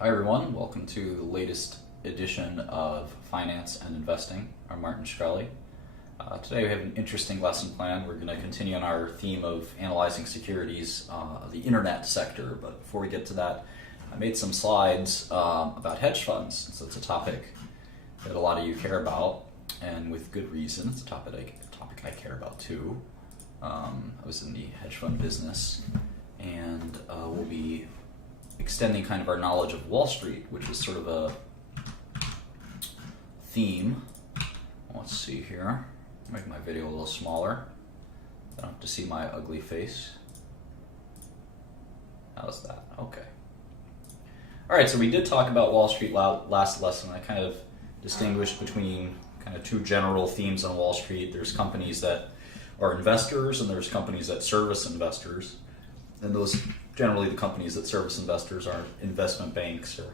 Hi everyone, welcome to the latest edition of Finance and Investing. I'm Martin Shkreli. Today we have an interesting lesson plan. We're going to continue on our theme of analyzing securities, the internet sector. But before we get to that, I made some slides about hedge funds. So it's a topic that a lot of you care about, and with good reason. It's a topic I care about too. I was in the hedge fund business, and we'll be extending kind of our knowledge of Wall Street, which is sort of a theme. Let's see here. Make my video a little smaller. I don't have to see my ugly face. How's that? Okay. All right, so we did talk about Wall Street last lesson. I kind of distinguished between kind of two general themes on Wall Street. There's companies that are investors, and there's companies that service investors. And those generally the companies that service investors are investment banks or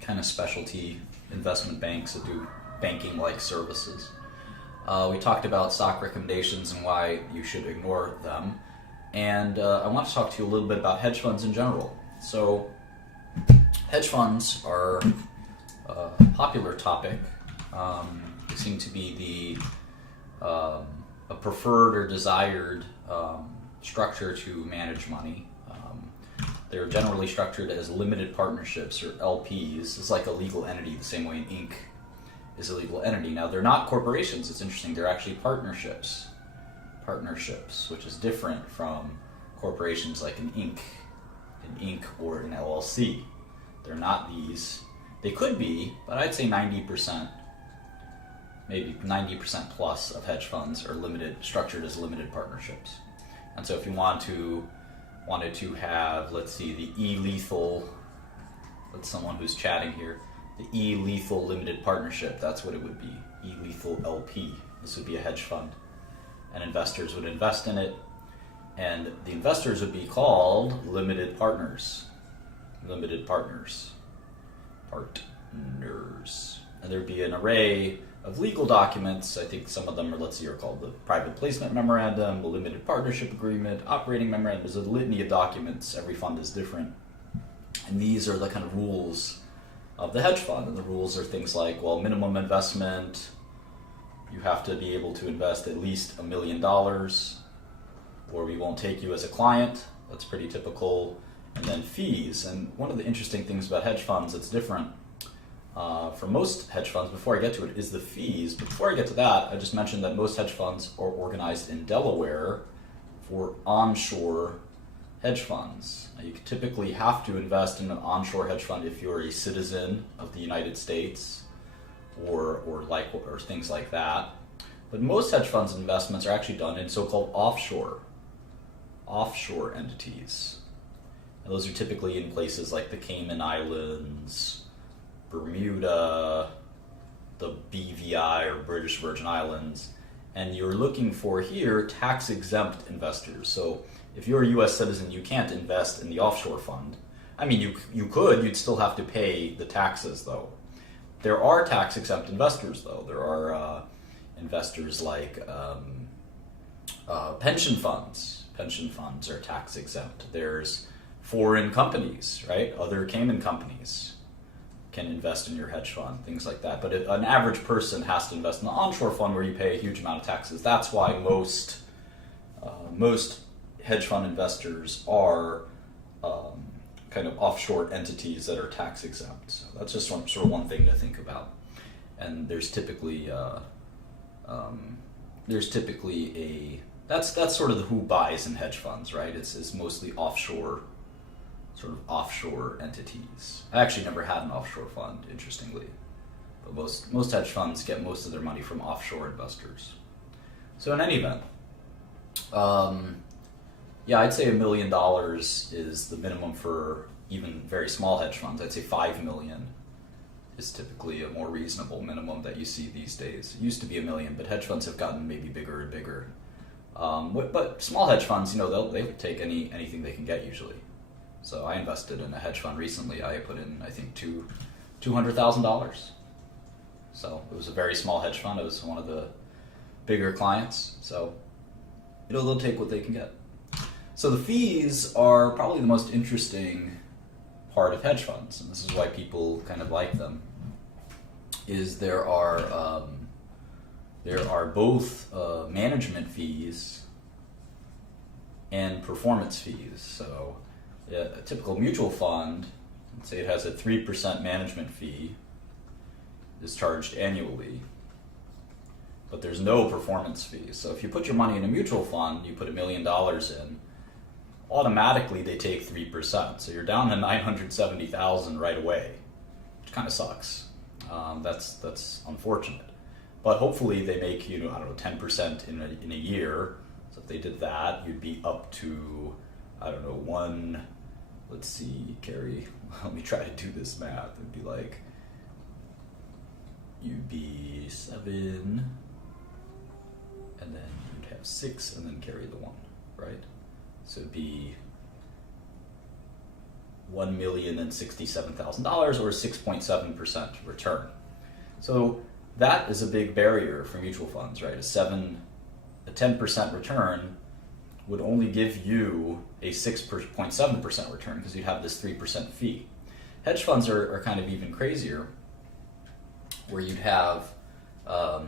kind of specialty investment banks that do banking-like services. We talked about stock recommendations and why you should ignore them. And I want to talk to you a little bit about hedge funds in general. So hedge funds are a popular topic. They seem to be a preferred or desired structure to manage money. They're generally structured as limited partnerships or LPs. It's like a legal entity, the same way an Inc. is a legal entity. Now, they're not corporations. It's interesting. They're actually partnerships, which is different from corporations like an Inc. Or an LLC. They're not these. They could be, but I'd say 90%, maybe 90% plus of hedge funds are structured as limited partnerships. And so if you wanted to have, let's see, the e-lethal, that's someone who's chatting here, the e-lethal limited partnership, that's what it would be, e-lethal LP. This would be a hedge fund, and investors would invest in it, and the investors would be called limited partners. And there'd be an array of legal documents. I think some of them are called the private placement memorandum, the limited partnership agreement, operating memorandum. There's a litany of documents. Every fund is different. And these are the kind of rules of the hedge fund. And the rules are things like, well, minimum investment, you have to be able to invest at least $1 million, or we won't take you as a client. That's pretty typical. And then fees. And one of the interesting things about hedge funds that's different from most hedge funds, before I get to it, is the fees. Before I get to that, I just mentioned that most hedge funds are organized in Delaware for onshore hedge funds. Now, you typically have to invest in an onshore hedge fund if you're a citizen of the United States or things like that. But most hedge funds investments are actually done in so-called offshore entities. And those are typically in places like the Cayman Islands, Bermuda, the BVI or British Virgin Islands, and you're looking for here tax-exempt investors. So if you're a U.S. citizen, you can't invest in the offshore fund. I mean, you could, you'd still have to pay the taxes though. There are tax-exempt investors though. There are investors like pension funds. Pension funds are tax-exempt. There's foreign companies, right? Other Cayman companies can invest in your hedge fund, things like that. But an average person has to invest in the onshore fund where you pay a huge amount of taxes. That's why most hedge fund investors are kind of offshore entities that are tax exempt. So that's just sort of one thing to think about. And there's typically that's sort of the who buys in hedge funds, right? It's mostly offshore entities. I actually never had an offshore fund, interestingly. But most hedge funds get most of their money from offshore investors. So in any event, I'd say $1 million is the minimum for even very small hedge funds. I'd say $5 million is typically a more reasonable minimum that you see these days. It used to be $1 million, but hedge funds have gotten maybe bigger and bigger. But small hedge funds, they'll take anything they can get usually. So I invested in a hedge fund recently. I put in, I think, $200,000. So it was a very small hedge fund. It was one of the bigger clients. So they'll take what they can get. So the fees are probably the most interesting part of hedge funds, and this is why people kind of like them, is there are both management fees and performance fees. So a typical mutual fund, let's say it has a 3% management fee, is charged annually, but there's no performance fees. So if you put your money in a mutual fund, you put $1 million in, automatically they take 3%. So you're down to $970,000 right away, which kind of sucks. That's unfortunate. But hopefully they make, 10% in a year. So if they did that, you'd be up to, let's see, Carrie, let me try to do this math. It'd be like, you'd be 7, and then you'd have 6, and then carry the 1, right? So it'd be $1,067,000 or 6.7% return. So that is a big barrier for mutual funds, right? A 10% return would only give you a 6.7% return because you'd have this 3% fee. Hedge funds are kind of even crazier, where you'd have a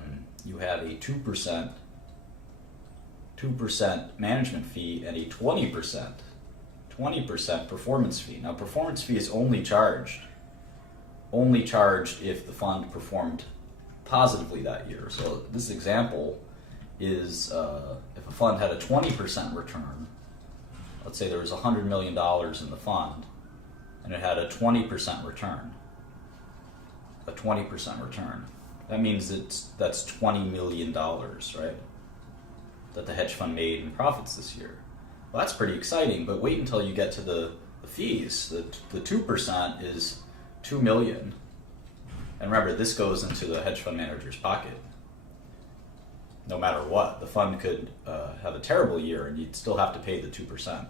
2% management fee and a 20% performance fee. Now, performance fee is only charged if the fund performed positively that year. So this example is if a fund had a 20% return, let's say there was $100 million in the fund, and it had a 20% return. That means that's $20 million, right? That the hedge fund made in profits this year. Well, that's pretty exciting, but wait until you get to the fees. The 2% is $2 million. And remember, this goes into the hedge fund manager's pocket. No matter what, the fund could have a terrible year and you'd still have to pay the 2%.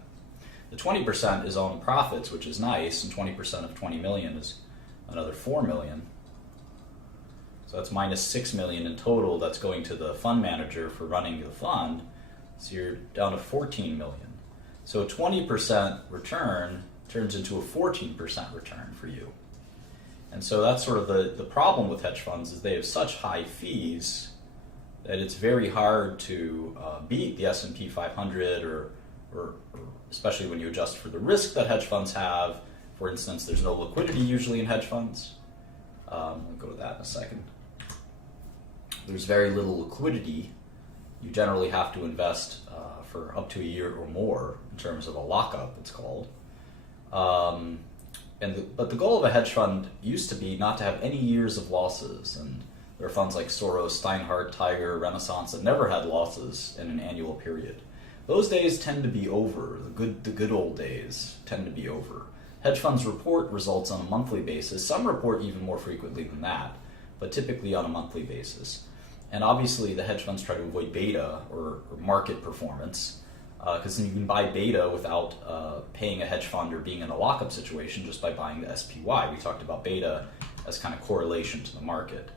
The 20% is own profits, which is nice, and 20% of 20 million is another 4 million. So that's minus 6 million in total that's going to the fund manager for running the fund. So you're down to 14 million. So a 20% return turns into a 14% return for you. And so that's sort of the problem with hedge funds, is they have such high fees that it's very hard to beat the S&P 500 or especially when you adjust for the risk that hedge funds have. For instance, there's no liquidity usually in hedge funds. I'll go to that in a second. There's very little liquidity. You generally have to invest for up to a year or more in terms of a lockup, it's called. But the goal of a hedge fund used to be not to have any years of losses. And there are funds like Soros, Steinhardt, Tiger, Renaissance that never had losses in an annual period. Those days tend to be over. The good old days tend to be over. Hedge funds report results on a monthly basis. Some report even more frequently than that, but typically on a monthly basis. And obviously the hedge funds try to avoid beta or market performance, because then you can buy beta without paying a hedge fund or being in a lockup situation just by buying the SPY. We talked about beta as kind of correlation to the market.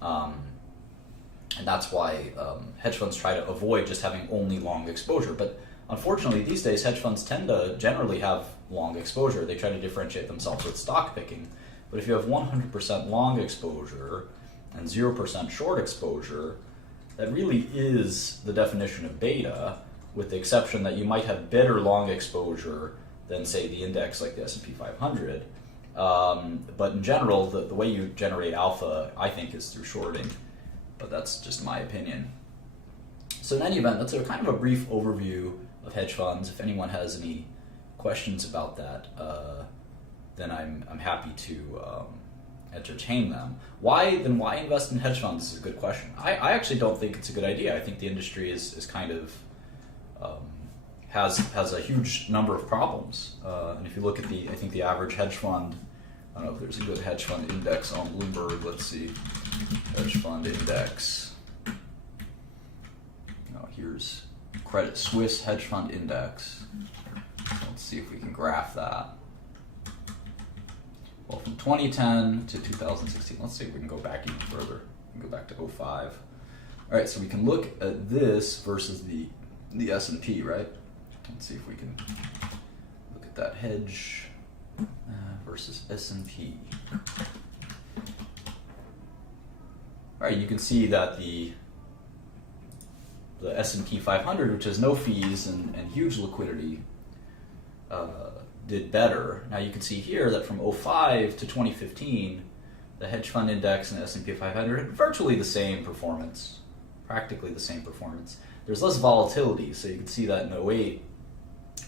And that's why hedge funds try to avoid just having only long exposure. But unfortunately, these days, hedge funds tend to generally have long exposure. They try to differentiate themselves with stock picking. But if you have 100% long exposure and 0% short exposure, that really is the definition of beta, with the exception that you might have better long exposure than, say, the index like the S&P 500. But in general, the way you generate alpha, I think, is through shorting. But that's just my opinion. So in any event, that's a kind of a brief overview of hedge funds. If anyone has any questions about that, then I'm happy to entertain them. Why invest in hedge funds? This is a good question. I actually don't think it's a good idea. I think the industry is kind of has a huge number of problems. And if you look at I think the average hedge fund, I don't know if there's a good hedge fund index on Bloomberg. Let's see, hedge fund index. Here's Credit Suisse hedge fund index. Let's see if we can graph that. Well, from 2010 to 2016, let's see if we can go back even further. We can go back to 05. All right, so we can look at this versus the S&P, right? Let's see if we can look at that hedge. versus S&P. All right, you can see that the S&P 500, which has no fees and huge liquidity, did better. Now you can see here that from 2005 to 2015, the hedge fund index and the S&P 500 had virtually the same performance, practically the same performance. There's less volatility, so you can see that in 2008,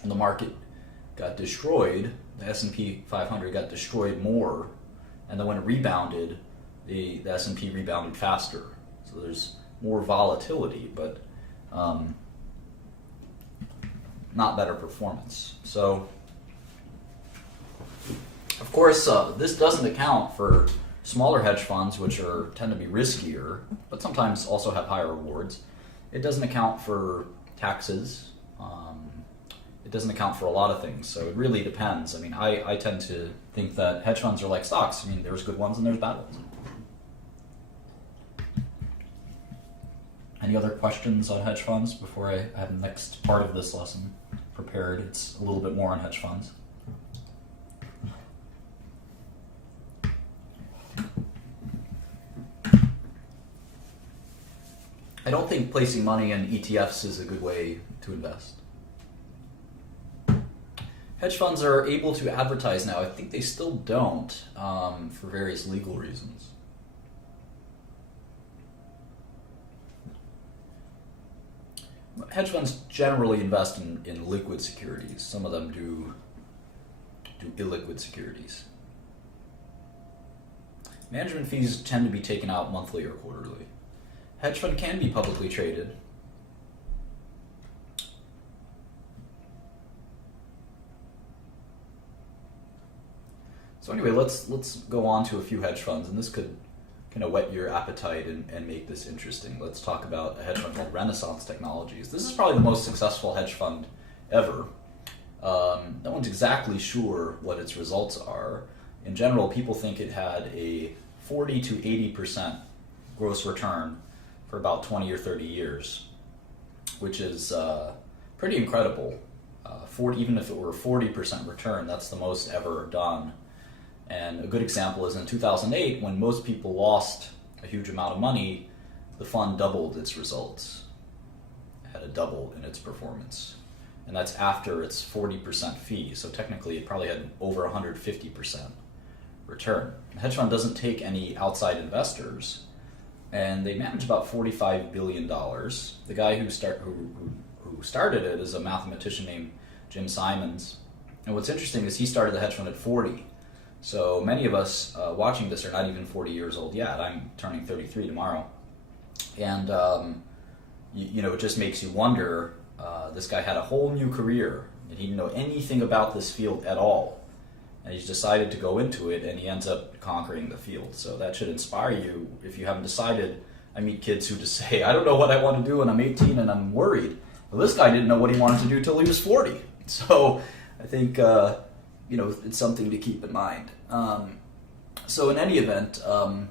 when the market got destroyed, the S&P 500 got destroyed more, and then when it rebounded, the S&P rebounded faster. So there's more volatility, but not better performance. So, of course, this doesn't account for smaller hedge funds, which tend to be riskier, but sometimes also have higher rewards. It doesn't account for taxes. It doesn't account for a lot of things, so it really depends. I mean, I tend to think that hedge funds are like stocks. I mean, there's good ones and there's bad ones. Any other questions on hedge funds before I have the next part of this lesson prepared? It's a little bit more on hedge funds. I don't think placing money in ETFs is a good way to invest. Hedge funds are able to advertise now. I think they still don't for various legal reasons. Hedge funds generally invest in liquid securities. Some of them do illiquid securities. Management fees tend to be taken out monthly or quarterly. Hedge fund can be publicly traded. So anyway, let's go on to a few hedge funds, and this could kind of whet your appetite and make this interesting. Let's talk about a hedge fund called Renaissance Technologies. This is probably the most successful hedge fund ever. No one's exactly sure what its results are. In general, people think it had a 40 to 80% gross return for about 20 or 30 years, which is pretty incredible. Even if it were a 40% return, that's the most ever done. And a good example is in 2008, when most people lost a huge amount of money, the fund doubled its results. It had a double in its performance. And that's after its 40% fee, so technically it probably had over 150% return. The hedge fund doesn't take any outside investors, and they manage about $45 billion. The guy who started it is a mathematician named Jim Simons. And what's interesting is he started the hedge fund at 40. So many of us watching this are not even 40 years old yet. I'm turning 33 tomorrow. And, it just makes you wonder, this guy had a whole new career, and he didn't know anything about this field at all. And he's decided to go into it, and he ends up conquering the field. So that should inspire you if you haven't decided. I meet kids who just say, I don't know what I want to do when I'm 18 and I'm worried. Well, this guy didn't know what he wanted to do till he was 40. So I think, it's something to keep in mind. So in any event, how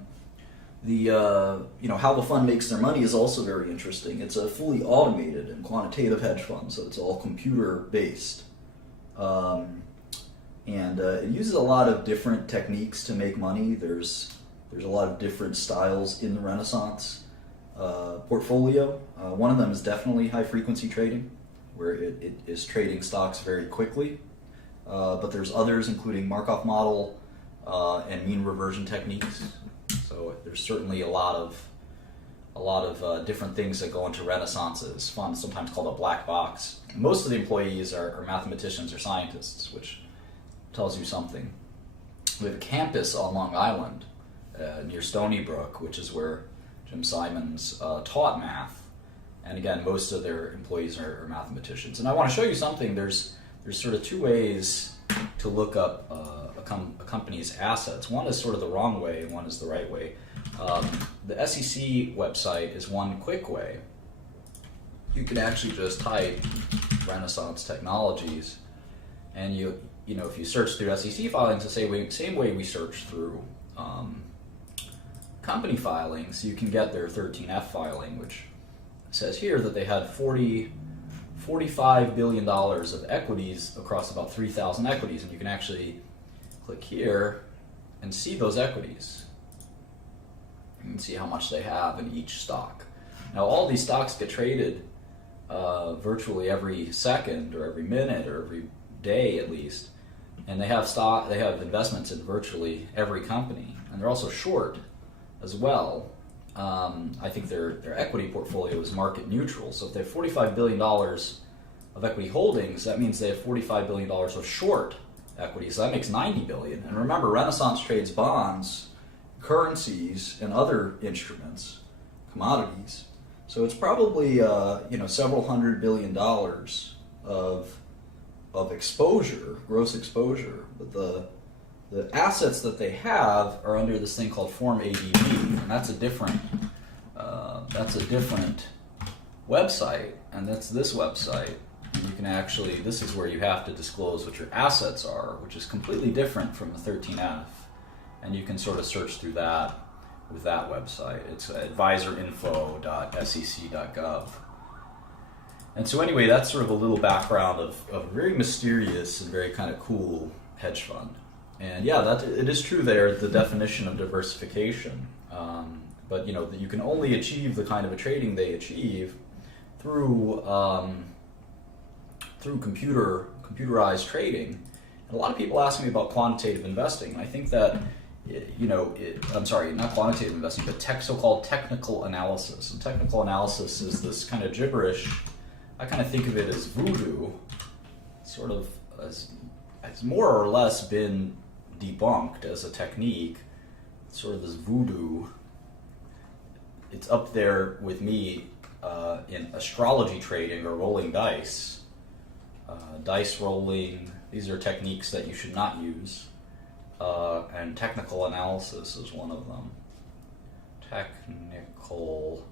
the fund makes their money is also very interesting. It's a fully automated and quantitative hedge fund, so it's all computer-based. And it uses a lot of different techniques to make money. There's a lot of different styles in the Renaissance portfolio. One of them is definitely high-frequency trading, where it is trading stocks very quickly. But there's others, including Markov model and mean reversion techniques. So there's certainly a lot of different things that go into Renaissance's fund, sometimes called a black box. Most of the employees are mathematicians or scientists, which tells you something. We have a campus on Long Island near Stony Brook, which is where Jim Simons taught math. And again, most of their employees are mathematicians. And I want to show you something. There's sort of two ways to look up a company's assets. One is sort of the wrong way, and one is the right way. The SEC website is one quick way. You can actually just type Renaissance Technologies, and if you search through SEC filings, the same way we search through company filings, you can get their 13F filing, which says here that they had $45 billion of equities across about 3,000 equities, and you can actually click here and see those equities. You can see how much they have in each stock. Now all these stocks get traded virtually every second or every minute or every day at least, and they have investments in virtually every company, and they're also short as well. I think their equity portfolio is market neutral. So if they have $45 billion of equity holdings, that means they have $45 billion of short equity. So that makes $90 billion. And remember, Renaissance trades bonds, currencies, and other instruments, commodities. So it's probably several $100 billion of exposure, gross exposure. But the assets that they have are under this thing called Form ADV, and that's a different website, and that's this website. And you can actually, this is where you have to disclose what your assets are, which is completely different from the 13F, and you can sort of search through that with that website. It's advisorinfo.sec.gov. And so anyway, that's sort of a little background of a very mysterious and very kind of cool hedge fund. And yeah, it is true there, the definition of diversification. But you can only achieve the kind of a trading they achieve through computerized trading. And a lot of people ask me about quantitative investing. I think that I'm sorry, not quantitative investing, but so-called technical analysis. And technical analysis is this kind of gibberish. I kind of think of it as voodoo, sort of as more or less been debunked as a technique. It's sort of this voodoo. It's up there with me in astrology trading or rolling dice. Dice rolling, these are techniques that you should not use. And technical analysis is one of them. Technical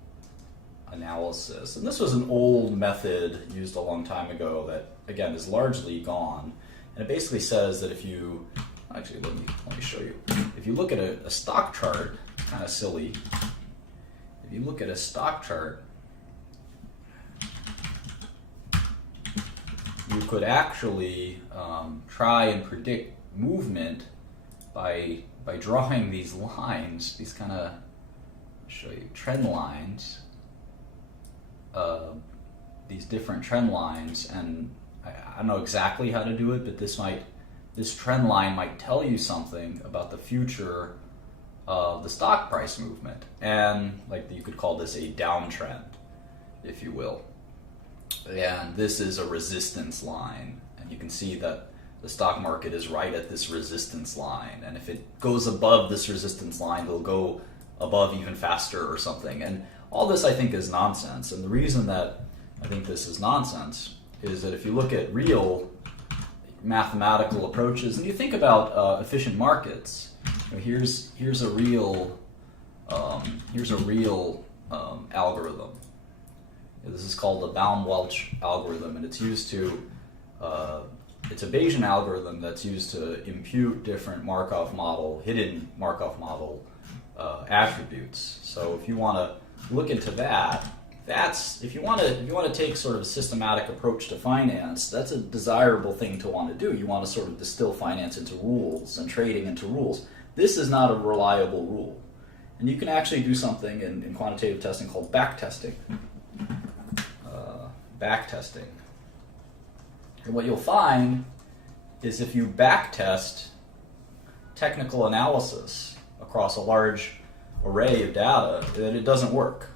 analysis. And this was an old method used a long time ago that, again, is largely gone. And it basically says that if you, actually let me show you. If you look at a stock chart, kind of silly, if you look at a stock chart, you could actually try and predict movement by drawing these lines, these kind of, show you, trend lines, these different trend lines, and I don't know exactly how to do it, but this trend line might tell you something about the future of the stock price movement, and you could call this a downtrend, if you will. And this is a resistance line, and you can see that the stock market is right at this resistance line, and if it goes above this resistance line, it'll go above even faster or something. And all this, I think, is nonsense. And the reason that I think this is nonsense is that if you look at real mathematical approaches, and you think about efficient markets, here's a real algorithm. This is called the Baum-Welch algorithm, and it's used to it's a Bayesian algorithm that's used to impute different hidden Markov model attributes. So if you want to look into that, if you want to take sort of a systematic approach to finance, that's a desirable thing to want to do. You want to sort of distill finance into rules and trading into rules. This is not a reliable rule, and you can actually do something in quantitative testing called backtesting. Backtesting. And what you'll find is if you backtest technical analysis across a large array of data, that it doesn't work.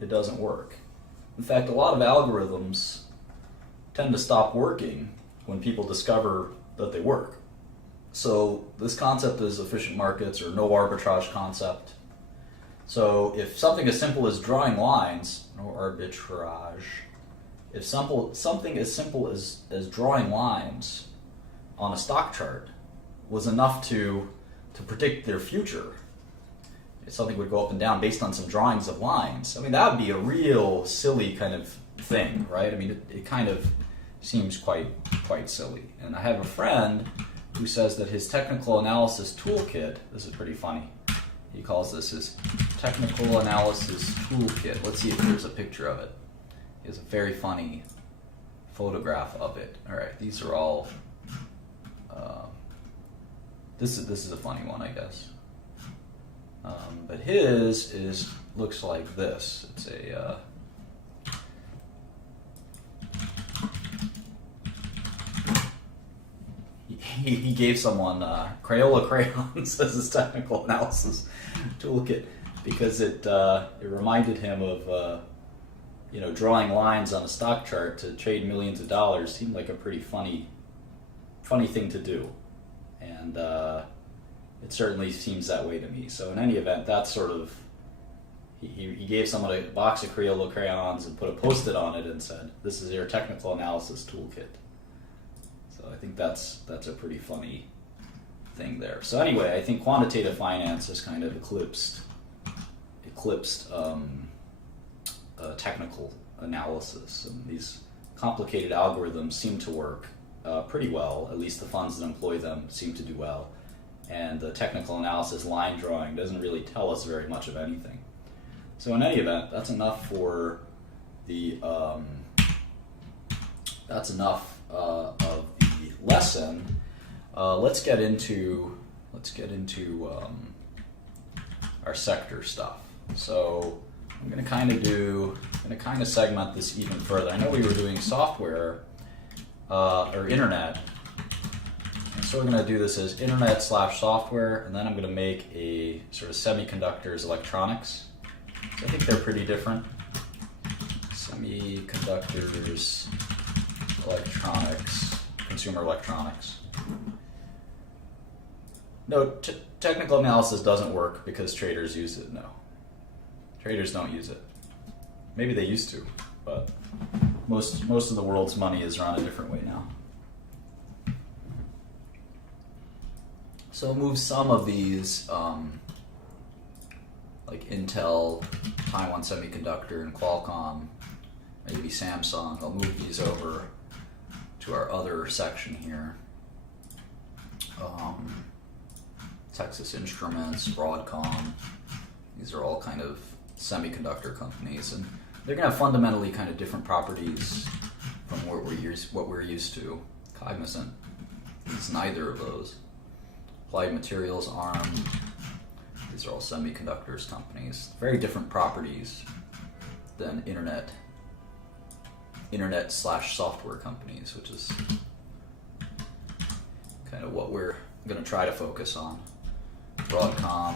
It doesn't work. In fact, a lot of algorithms tend to stop working when people discover that they work. So this concept is efficient markets or no arbitrage concept. So if something as simple as drawing lines, no arbitrage, if something as simple as drawing lines on a stock chart was enough to predict their future, if something would go up and down based on some drawings of lines, I mean, that would be a real silly kind of thing, right? I mean, it kind of seems quite silly. And I have a friend who says that his technical analysis toolkit, this is pretty funny, he calls this his technical analysis toolkit. Let's see if there's a picture of it. He has a very funny photograph of it. All right, these are all this is a funny one, I guess. But his looks like this. It's a he gave someone Crayola crayons as his technical analysis toolkit because it reminded him of drawing lines on a stock chart to trade millions of dollars. Seemed like a pretty funny thing to do, and it certainly seems that way to me. So in any event, that's sort of he gave someone a box of Crayola crayons and put a Post-it on it and said, "This is your technical analysis toolkit." So I think that's a pretty funny thing there. So anyway, I think quantitative finance has kind of eclipsed technical analysis, and these complicated algorithms seem to work pretty well. At least the funds that employ them seem to do well, and the technical analysis line drawing doesn't really tell us very much of anything. So in any event, that's enough for the of the lesson. Let's get into our sector stuff. So I'm going to kind of segment this even further. I know we were doing software or internet, and so we're going to do this as internet/software, and then I'm going to make a sort of semiconductors electronics. So I think they're pretty different. Semiconductors, electronics, consumer electronics. No, technical analysis doesn't work because traders use it. No, traders don't use it. Maybe they used to, but most of the world's money is run a different way now. So I'll move some of these, like Intel, Taiwan Semiconductor, and Qualcomm, maybe Samsung. I'll move these over to our other section here. Texas Instruments, Broadcom. These are all kind of semiconductor companies, and they're going to have fundamentally kind of different properties from what we're used to. Cognizant is neither of those. Applied Materials, ARM. These are all semiconductors companies. Very different properties than internet/software companies, which is kind of what we're going to try to focus on. Broadcom,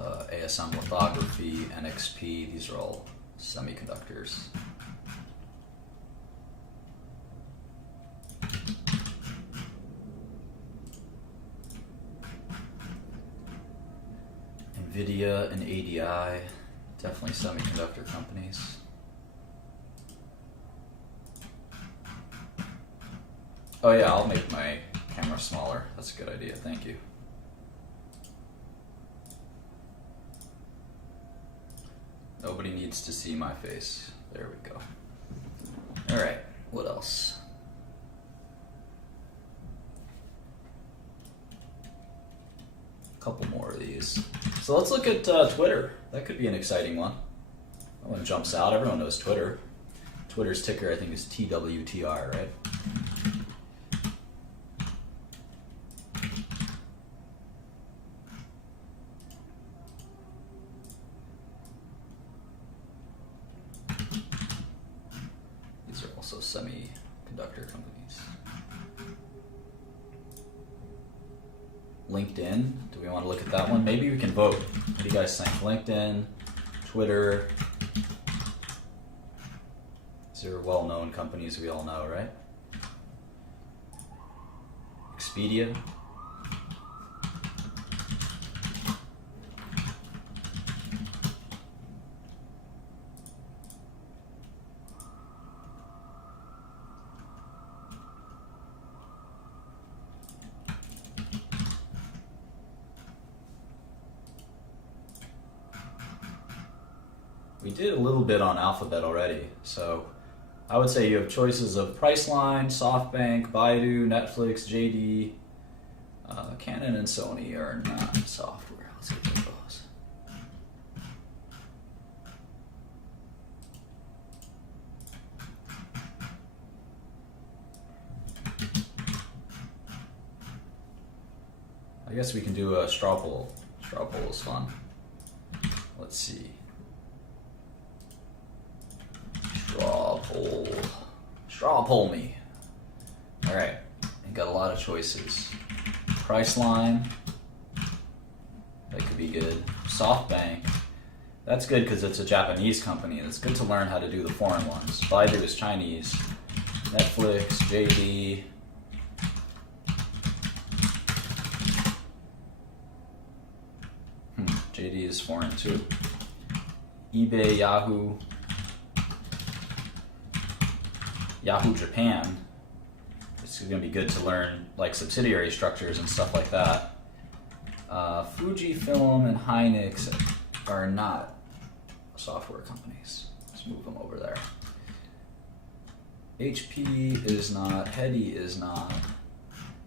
ASM Lithography, NXP, these are all semiconductors. NVIDIA and ADI, definitely semiconductor companies. Oh yeah, I'll make my camera smaller. That's a good idea, thank you. Nobody needs to see my face. There we go. Alright, what else? A couple more of these. So let's look at Twitter. That could be an exciting one. That one jumps out. Everyone knows Twitter. Twitter's ticker, I think, is TWTR, right? These are also semiconductor companies. LinkedIn, do we want to look at that one? Maybe we can vote. What do you guys think? LinkedIn, Twitter. These are well-known companies we all know, right? Expedia. We did a little bit on Alphabet already, so I would say you have choices of Priceline, SoftBank, Baidu, Netflix, JD, Canon, and Sony are not software. Let's get to those. I guess we can do a straw poll. Straw poll is fun. Let's see. Straw poll. Straw poll me. All right. I got a lot of choices. Priceline. That could be good. SoftBank. That's good because it's a Japanese company, and it's good to learn how to do the foreign ones. Baidu is Chinese. Netflix, JD. JD is foreign too. eBay, Yahoo. Yahoo Japan. It's going to be good to learn like subsidiary structures and stuff like that. Fujifilm and Hynix are not software companies. Let's move them over there. HP is not. Hedge is not.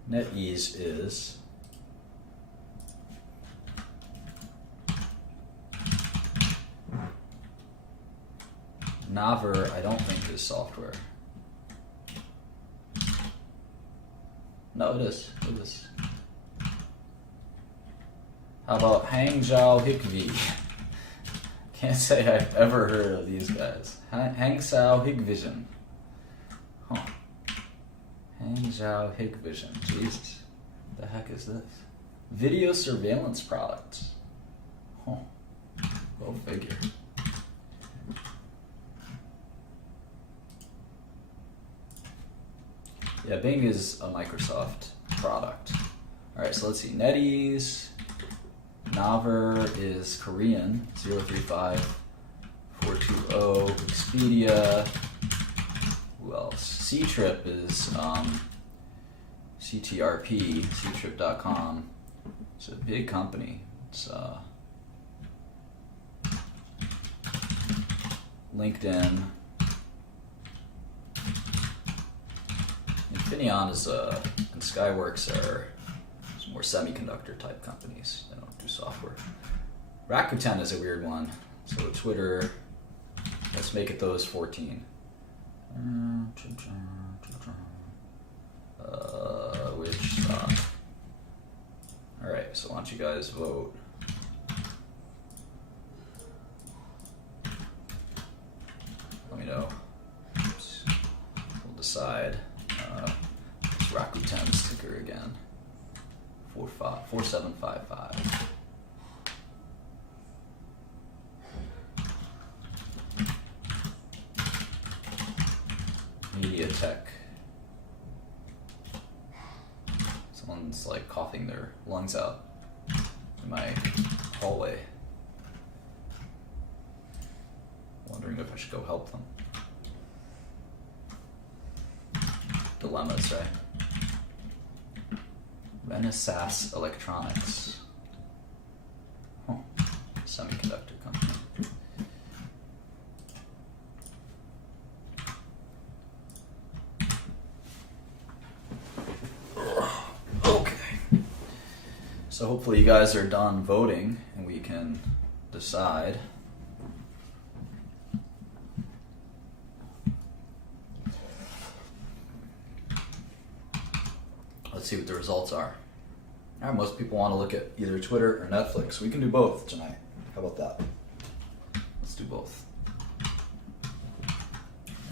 NetEase is. Naver, I don't think is software. No, it is. It is. How about Hangzhou Hikvi? Can't say I've ever heard of these guys. Hangzhou Hikvision. Huh. Hangzhou Hikvision. Jesus. The heck is this? Video surveillance products. Huh. Go figure. Yeah, Bing is a Microsoft product. All right, so let's see. NetEase. Naver is Korean. 035 420. Expedia. Who else? C-Trip is CTRP. Ctrip.com. It's a big company. It's LinkedIn. Infineon is and Skyworks are more semiconductor type companies. They don't do software. Rakuten is a weird one. So Twitter, let's make it those 14. Which stock? All right, so why don't you guys vote? Let me know. Oops. We'll decide. Rakuten's ticker again. 4755. MediaTek. Someone's like coughing their lungs out in my hallway. Wondering if I should go help them. Dilemmas, right? Renesas Electronics. Huh. Semiconductor company. Okay. So hopefully you guys are done voting and we can decide. Let's see what the results are. All right, most people want to look at either Twitter or Netflix. We can do both tonight. How about that? Let's do both.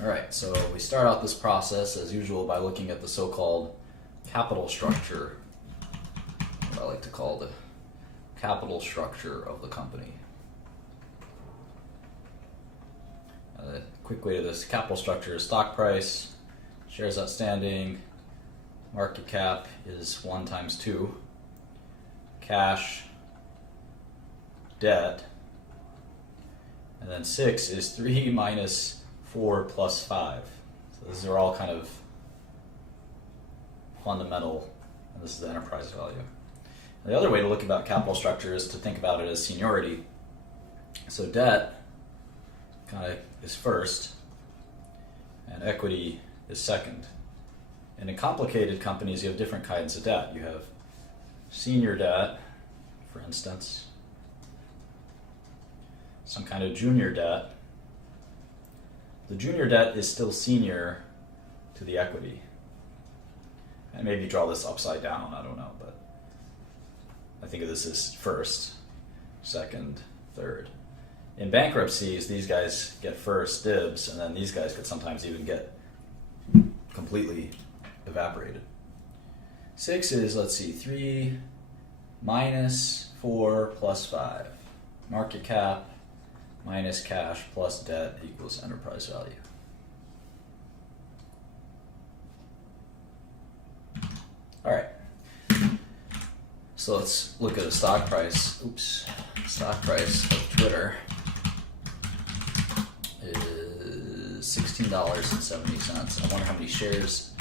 All right, so we start out this process as usual by looking at the so-called capital structure, what I like to call the capital structure of the company. A quick way to this capital structure is stock price, shares outstanding, market cap is 1 times 2, cash, debt, and then 6 is 3 minus 4 plus 5. So these are all kind of fundamental, and this is the enterprise value. And the other way to look about capital structure is to think about it as seniority. So debt kind of is first, and equity is second. And in complicated companies, you have different kinds of debt. You have senior debt, for instance, some kind of junior debt. The junior debt is still senior to the equity. And maybe draw this upside down, I don't know, but I think of this as first, second, third. In bankruptcies, these guys get first dibs, and then these guys could sometimes even get completely evaporated. 6 is, let's see, 3 minus 4 plus 5. Market cap minus cash plus debt equals enterprise value. All right. So let's look at a stock price. Stock price of Twitter is $16.70. I wonder how many shares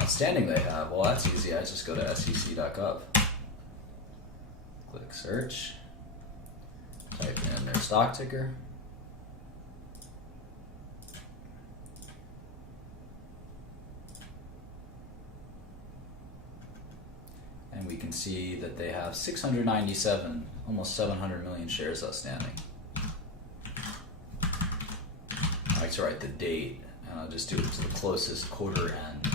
outstanding they have. Well, that's easy. I just go to sec.gov. Click search. Type in their stock ticker. And we can see that they have 697, almost 700 million shares outstanding. I like to write the date, and I'll just do it to the closest quarter end,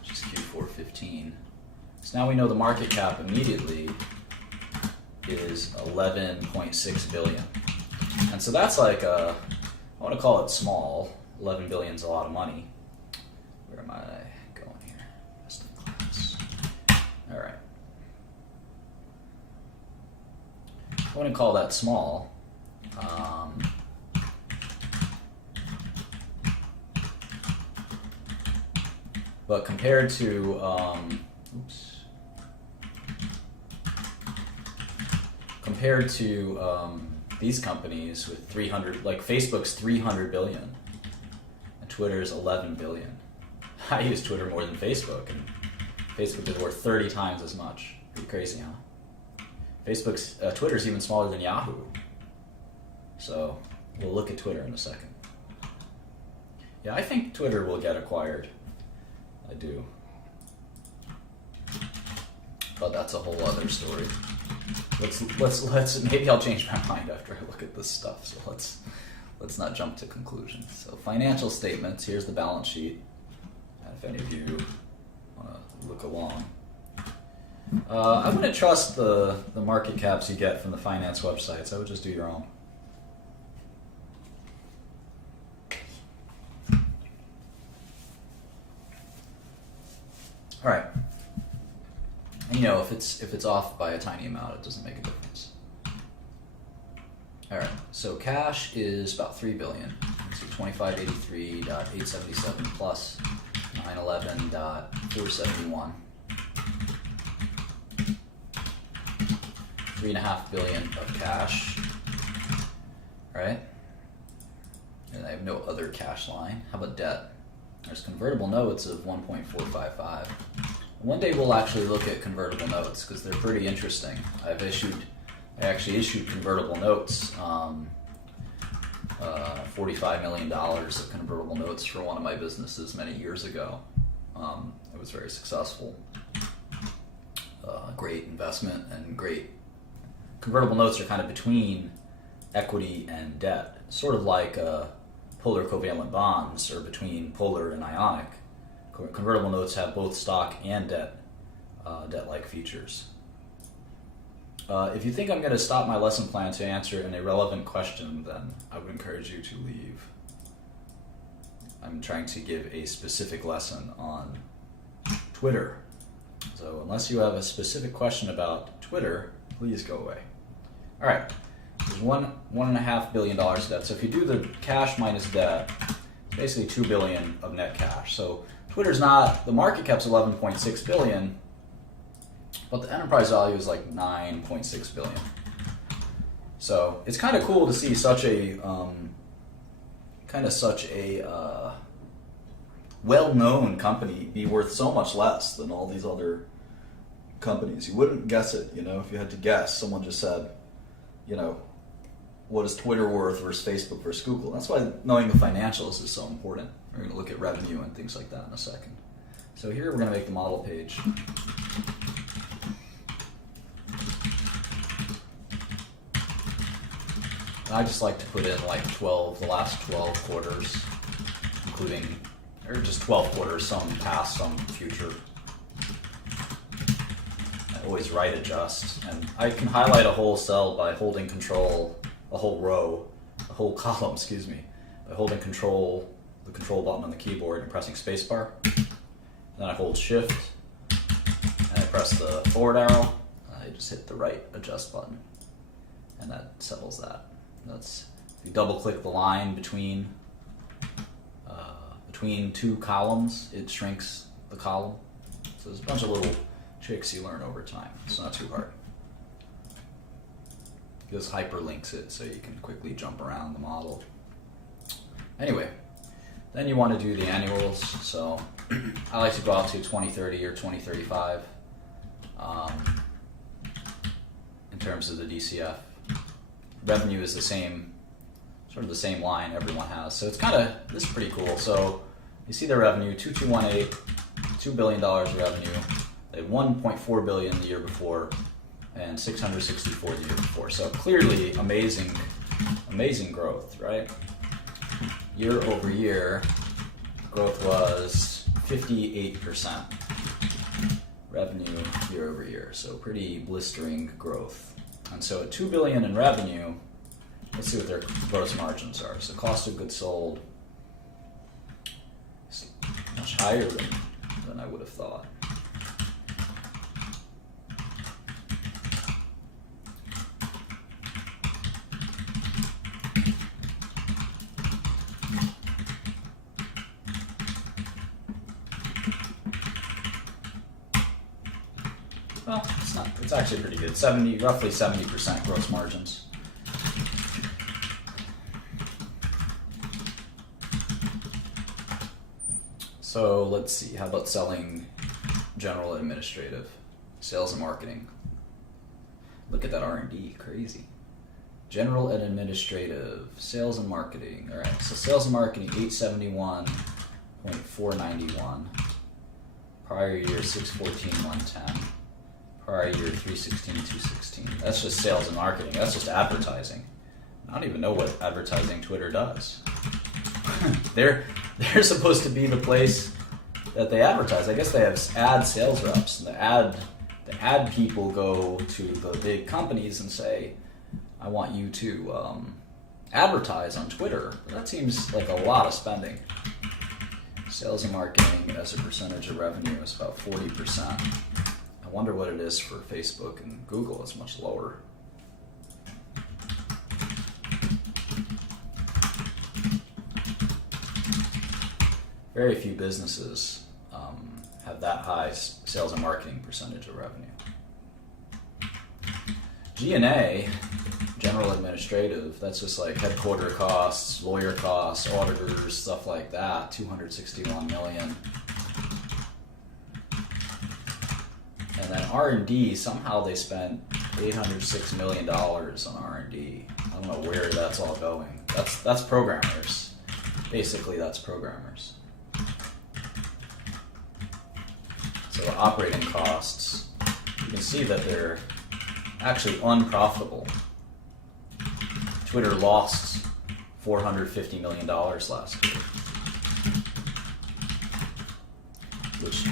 which is Q415. So now we know the market cap immediately is 11.6 billion. And so that's like I want to call it small. 11 billion is a lot of money. Where am I going here? Investing class. All right. I wouldn't call that small. But compared to, these companies with 300, like Facebook's 300 billion, and Twitter's 11 billion. I use Twitter more than Facebook, and Facebook is worth 30 times as much. Pretty crazy, huh? Twitter's even smaller than Yahoo. So we'll look at Twitter in a second. Yeah, I think Twitter will get acquired. I do. But that's a whole other story. Let's maybe I'll change my mind after I look at this stuff. So let's not jump to conclusions. So financial statements, here's the balance sheet. And if any of you want to look along. I wouldn't trust the market caps you get from the finance websites. I would just do your own. All right. And if it's off by a tiny amount, it doesn't make a difference. All right. So cash is about 3 billion. Let's see, 2583.877 plus 911.471. 3.5 billion of cash, right? And I have no other cash line. How about debt? There's convertible notes of 1.455. One day we'll actually look at convertible notes because they're pretty interesting. I actually issued convertible notes, $45 million of convertible notes for one of my businesses many years ago. It was very successful. Great investment and great. Convertible notes are kind of between equity and debt, sort of like polar covalent bonds are between polar and ionic. Convertible notes have both stock and debt-like features. If you think I'm going to stop my lesson plan to answer an irrelevant question, then I would encourage you to leave. I'm trying to give a specific lesson on Twitter. So unless you have a specific question about Twitter, please go away. All right, there's $1.5 billion debt. So if you do the cash minus debt, it's basically $2 billion of net cash. So Twitter's not, the market cap's 11.6 billion, but the enterprise value is like 9.6 billion. So it's kind of cool to see such a well-known company be worth so much less than all these other companies. You wouldn't guess it, if you had to guess. Someone just said, what is Twitter worth versus Facebook versus Google? That's why knowing the financials is so important. We're going to look at revenue and things like that in a second. So here we're going to make the model page. And I just like to put in like the last 12 quarters, or just 12 quarters, some past, some future. always right adjust. And I can highlight a whole cell by holding control, a whole row, a whole column, excuse me, by holding the control button on the keyboard and pressing spacebar. Then I hold shift and I press the forward arrow. I just hit the right adjust button and that settles that. If you double click the line between two columns, it shrinks the column. So there's a bunch of little tricks you learn over time. It's not too hard. It just hyperlinks it so you can quickly jump around the model. Anyway, then you want to do the annuals. So I like to go out to 2030 or 2035 in terms of the DCF. Revenue is the same, sort of the same line everyone has. So it's this is pretty cool. So you see their revenue, 2218, $2 billion revenue. They had 1.4 billion the year before and 664 the year before. So clearly amazing growth, right? Year over year, growth was 58%. Revenue year over year. So pretty blistering growth. And so at 2 billion in revenue, let's see what their gross margins are. So cost of goods sold is much higher than I would have thought. Well, it's actually pretty good. Roughly 70% gross margins. So let's see, how about selling, general administrative, sales and marketing? Look at that R&D, crazy. General and administrative, sales and marketing. All right, so sales and marketing, 871.491. Prior year, 614.110. Prior year, 316.216. That's just sales and marketing. That's just advertising. I don't even know what advertising Twitter does. They're supposed to be the place that they advertise. I guess they have ad sales reps. And the ad people go to the big companies and say, I want you to advertise on Twitter. But that seems like a lot of spending. Sales and marketing as a percentage of revenue is about 40%. I wonder what it is for Facebook and Google. It's much lower. Very few businesses have that high sales and marketing percentage of revenue. G&A, general administrative, that's just like headquarter costs, lawyer costs, auditors, stuff like that, 261 million. And then R&D, somehow they spent $806 million on R&D. I don't know where that's all going. That's programmers. Basically, that's programmers. So operating costs, you can see that they're actually unprofitable. Twitter lost $450 million last year, which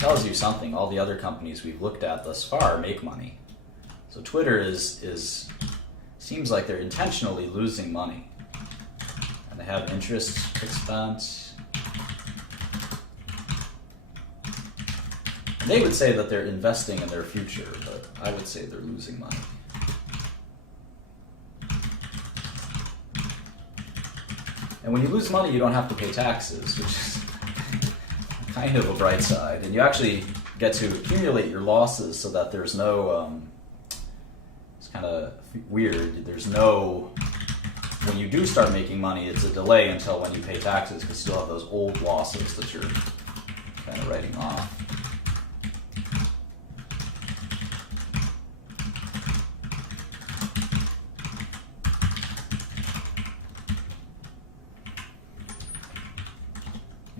tells you something. All the other companies we've looked at thus far make money. So Twitter seems like they're intentionally losing money. And they have interest expense. They would say that they're investing in their future, but I would say they're losing money. And when you lose money, you don't have to pay taxes, which is kind of a bright side. And you actually get to accumulate your losses so that there's no, it's kind of weird, there's no, when you do start making money, it's a delay until when you pay taxes because you still have those old losses that you're kind of writing off.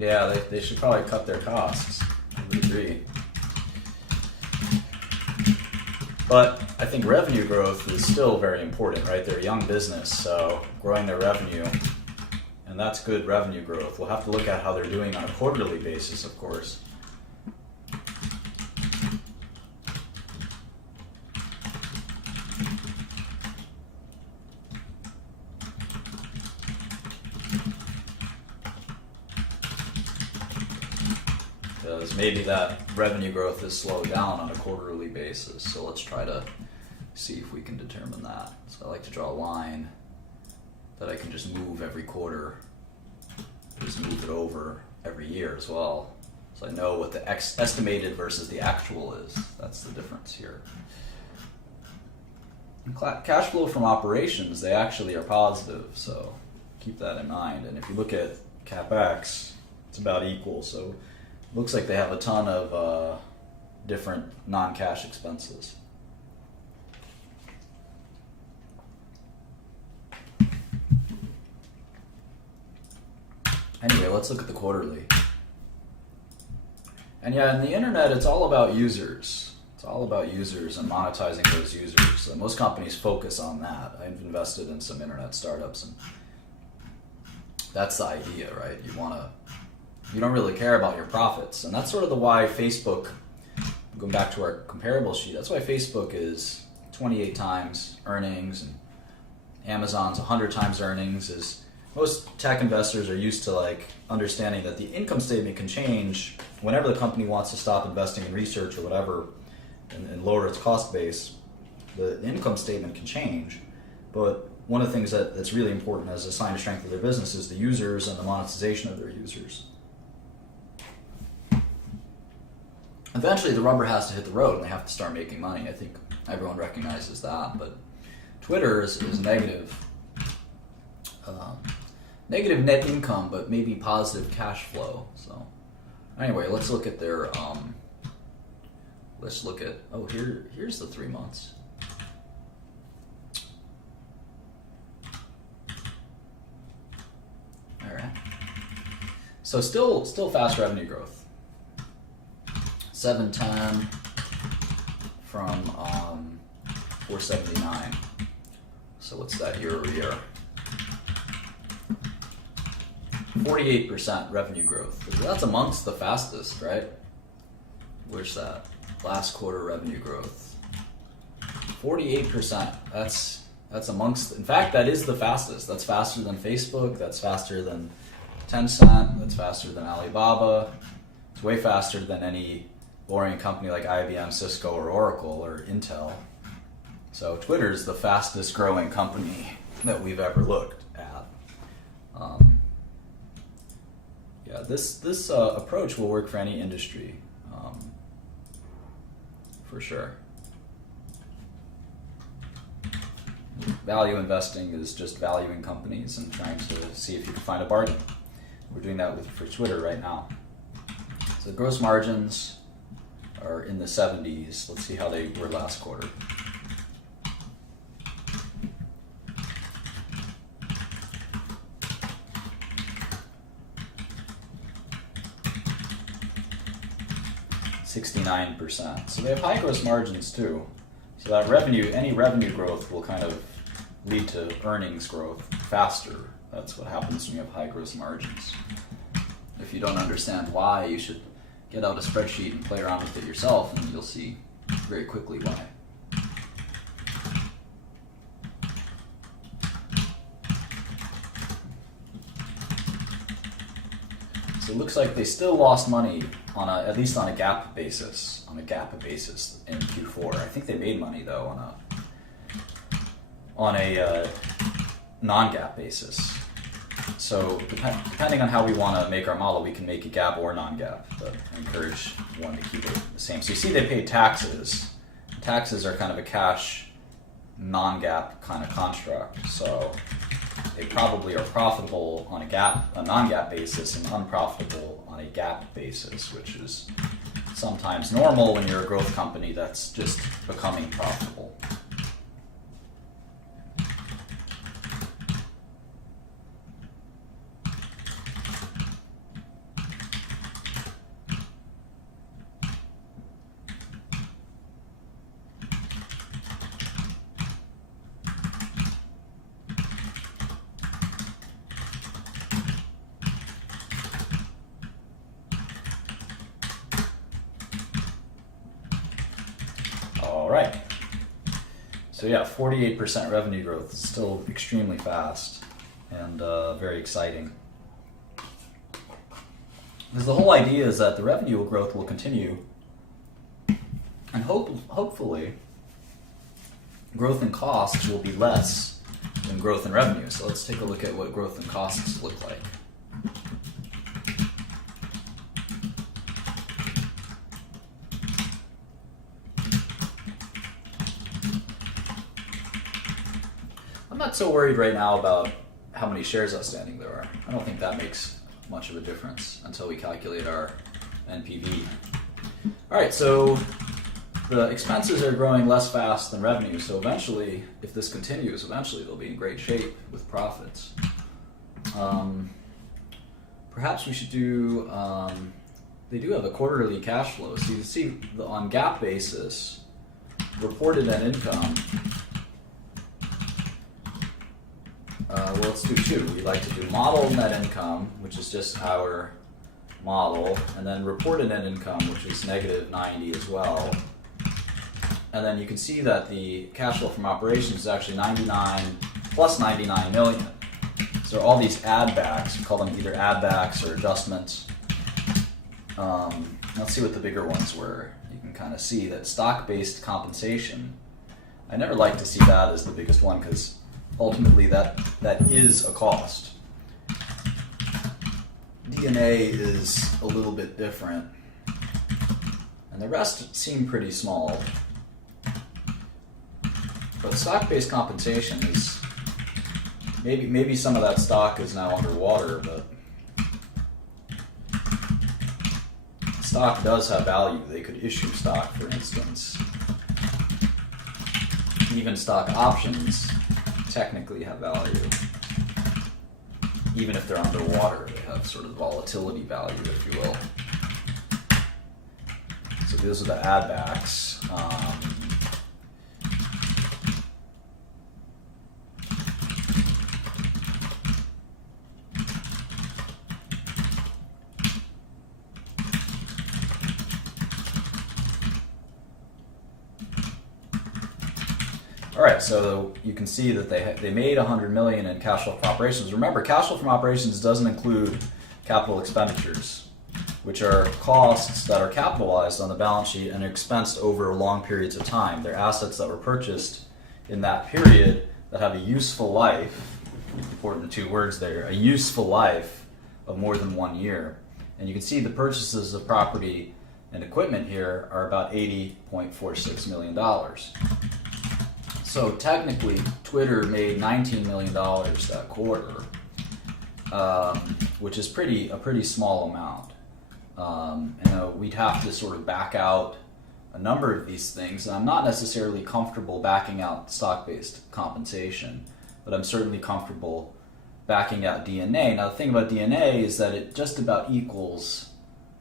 Yeah, they should probably cut their costs. I would agree. But I think revenue growth is still very important, right? They're a young business, so growing their revenue, and that's good revenue growth. We'll have to look at how they're doing on a quarterly basis, of course. because maybe that revenue growth is slowed down on a quarterly basis. So let's try to see if we can determine that. So I like to draw a line that I can just move every quarter, just move it over every year as well. So I know what the estimated versus the actual is. That's the difference here. And cash flow from operations, they actually are positive, so keep that in mind. And if you look at CapEx, it's about equal. So it looks like they have a ton of different non-cash expenses. Anyway, let's look at the quarterly. And yeah, in the internet, it's all about users. It's all about users and monetizing those users. Most companies focus on that. I've invested in some internet startups, and that's the idea, right? You don't really care about your profits. And that's sort of the why Facebook, going back to our comparable sheet, that's why Facebook is 28 times earnings and Amazon's 100 times earnings. Is most tech investors are used to like understanding that the income statement can change whenever the company wants to stop investing in research or whatever and lower its cost base. The income statement can change, but one of the things that's really important as a sign of strength of their business is the users and the monetization of their users. Eventually the rubber has to hit the road and they have to start making money. I think everyone recognizes that, but Twitter is negative. Negative net income, but maybe positive cash flow. So anyway, let's look at their, here's the 3 months. All right. So still fast revenue growth. 710 from 479. So what's that year over year? 48% revenue growth. That's amongst the fastest, right? Where's that? Last quarter revenue growth. 48%. That's amongst, in fact, that is the fastest. That's faster than Facebook. That's faster than Tencent. That's faster than Alibaba. It's way faster than any boring company like IBM, Cisco, or Oracle, or Intel. So Twitter's the fastest growing company that we've ever looked at. Yeah, this approach will work for any industry, for sure. Value investing is just valuing companies and trying to see if you can find a bargain. We're doing that for Twitter right now. So gross margins are in the 70s. Let's see how they were last quarter. %. So they have high gross margins too. So that any revenue growth will kind of lead to earnings growth faster. That's what happens when you have high gross margins. If you don't understand why, you should get out a spreadsheet and play around with it yourself, and you'll see very quickly why. So it looks like they still lost money at least on a GAAP basis. In Q4. I think they made money though on a non-GAAP basis. So depending on how we want to make our model, we can make it GAAP or non-GAAP, but I encourage one to keep it the same. So you see they pay taxes. Taxes are kind of a cash non-GAAP kind of construct. So they probably are profitable on a non-GAAP basis and unprofitable on a GAAP basis, which is sometimes normal when you're a growth company that's just becoming profitable. All right. So yeah, 48% revenue growth is still extremely fast and very exciting. Because the whole idea is that the revenue growth will continue, and hopefully growth in costs will be less than growth in revenue. So let's take a look at what growth in costs look like. I'm not so worried right now about how many shares outstanding there are. I don't think that makes much of a difference until we calculate our NPV. All right, so the expenses are growing less fast than revenue, so eventually, if this continues, eventually they'll be in great shape with profits. Perhaps we should do, they do have a quarterly cash flow, so you can see on GAAP basis, reported net income, well, let's do two. We'd like to do model net income, which is just our model, and then reported net income, which is negative 90 as well. And then you can see that the cash flow from operations is actually 99 plus 99 million. So all these add backs, we call them either add backs or adjustments. Let's see what the bigger ones were. You can kind of see that stock-based compensation, I never like to see that as the biggest one because ultimately that is a cost. DNA is a little bit different, and the rest seem pretty small. But stock-based compensation is maybe some of that stock is now underwater, but stock does have value. They could issue stock, for instance. Even stock options technically have value. Even if they're underwater, they have sort of volatility value, if you will. So those are the add backs. All right, so you can see that they made 100 million in cash flow from operations. Remember, cash flow from operations doesn't include capital expenditures, which are costs that are capitalized on the balance sheet and expensed over long periods of time. They're assets that were purchased in that period that have a useful life, important two words there, a useful life of more than 1 year. And you can see the purchases of property and equipment here are about $80.46 million. So technically, Twitter made $19 million that quarter, which is a pretty small amount. We'd have to sort of back out a number of these things, and I'm not necessarily comfortable backing out stock-based compensation, but I'm certainly comfortable backing out DNA. Now, the thing about DNA is that it just about equals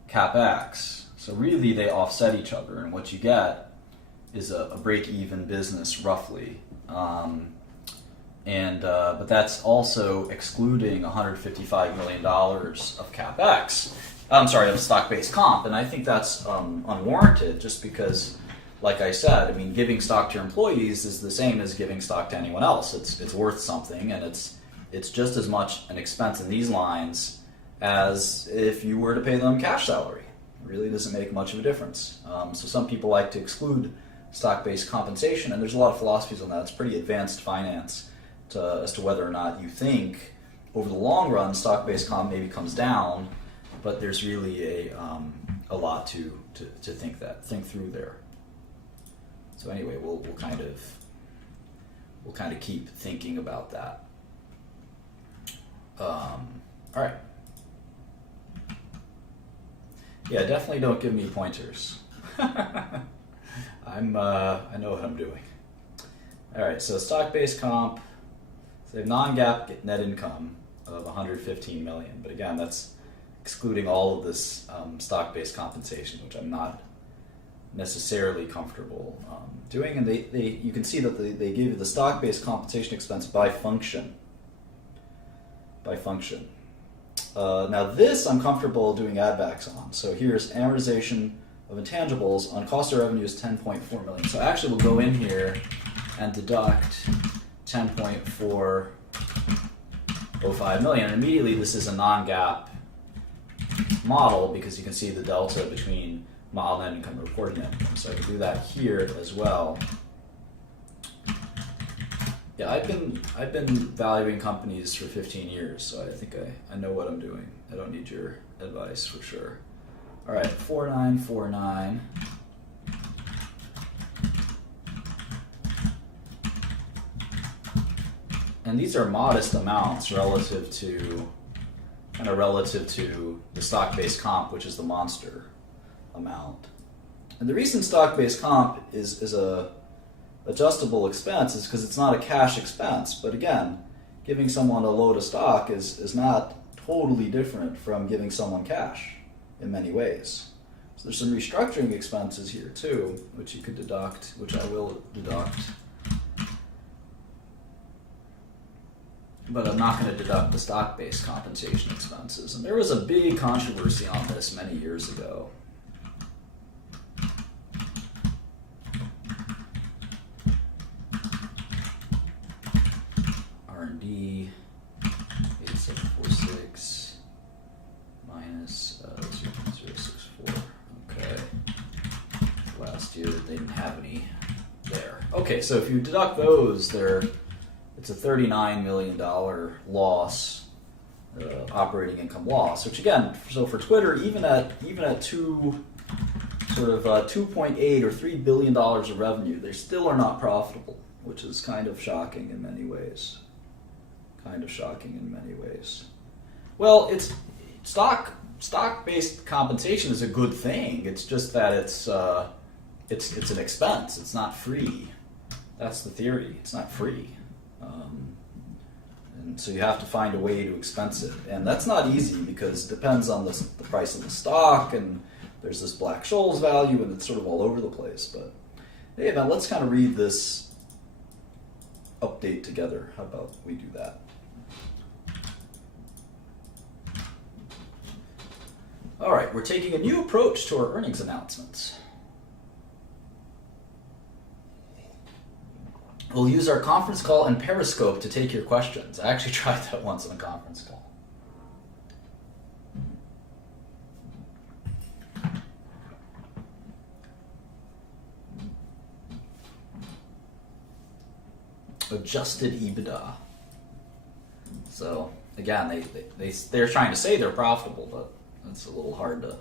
CapEx, so really they offset each other, and what you get is a break-even business roughly, but that's also excluding $155 million of CapEx. I'm sorry, of stock-based comp, and I think that's unwarranted. Just because, like I said, I mean, giving stock to your employees is the same as giving stock to anyone else. It's worth something, and it's just as much an expense in these lines as if you were to pay them cash salary. It really doesn't make much of a difference. So some people like to exclude stock-based compensation, and there's a lot of philosophies on that. It's pretty advanced finance as to whether or not you think over the long run stock-based comp maybe comes down, but there's really a lot to think through there. So anyway, we'll kind of keep thinking about that. All right. Yeah, definitely don't give me pointers. I know what I'm doing. All right, so stock-based comp, so they have non-GAAP net income of 115 million, but again, that's excluding all of this stock-based compensation, which I'm not necessarily comfortable doing. And you can see that they give you the stock-based compensation expense by function. Now this I'm comfortable doing add-backs on. So here's amortization of intangibles on cost of revenue is 10.4 million. So actually we'll go in here and deduct 10.405 million. And immediately this is a non-GAAP model because you can see the delta between model net income and reported net income. So I can do that here as well. Yeah, I've been valuing companies for 15 years, so I think I know what I'm doing. I don't need your advice for sure. All right, 4949. And these are modest amounts relative to the stock-based comp, which is the monster amount. And the reason stock-based comp is a adjustable expense is because it's not a cash expense. But again, giving someone a load of stock is not totally different from giving someone cash in many ways. So there's some restructuring expenses here too, which you could deduct, which I will deduct. But I'm not going to deduct the stock-based compensation expenses. And there was a big controversy on this many years ago. R&D 8746 minus 0.064. Okay. Last year they didn't have any there. Okay, so if you deduct those, it's a $39 million loss, operating income loss. Which again, so for Twitter, even at $2.8 or $3 billion of revenue, they still are not profitable, which is kind of shocking in many ways. Well, it's stock-based compensation is a good thing. It's just that it's an expense. It's not free. That's the theory. It's not free. And so you have to find a way to expense it. And that's not easy because it depends on the price of the stock, and there's this Black-Scholes value, and it's sort of all over the place. But hey, man, let's kind of read this update together. How about we do that? All right, we're taking a new approach to our earnings announcements. We'll use our conference call and Periscope to take your questions. I actually tried that once on a conference call. Adjusted EBITDA. So again, they're trying to say they're profitable, but it's a little hard to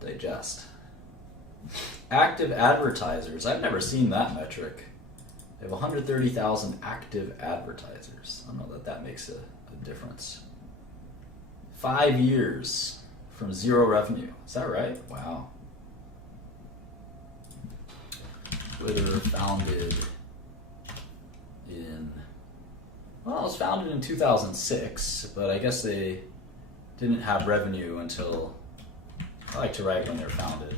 digest. Active advertisers. I've never seen that metric. They have 130,000 active advertisers. I don't know that makes a difference. 5 years from zero revenue. Is that right? Wow. Twitter founded it was founded in 2006, but I guess they didn't have revenue until, I like to write when they're founded,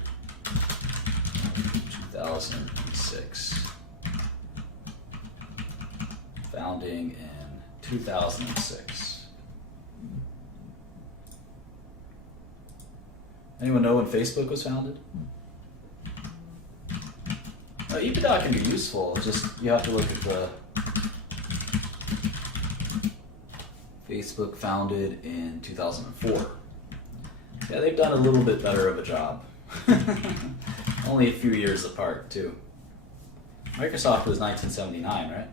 2006. Founding in 2006. Anyone know when Facebook was founded? No, EBITDA can be useful, just you have to look at the Facebook founded in 2004. Yeah, they've done a little bit better of a job. Only a few years apart, too. Microsoft was 1979, right?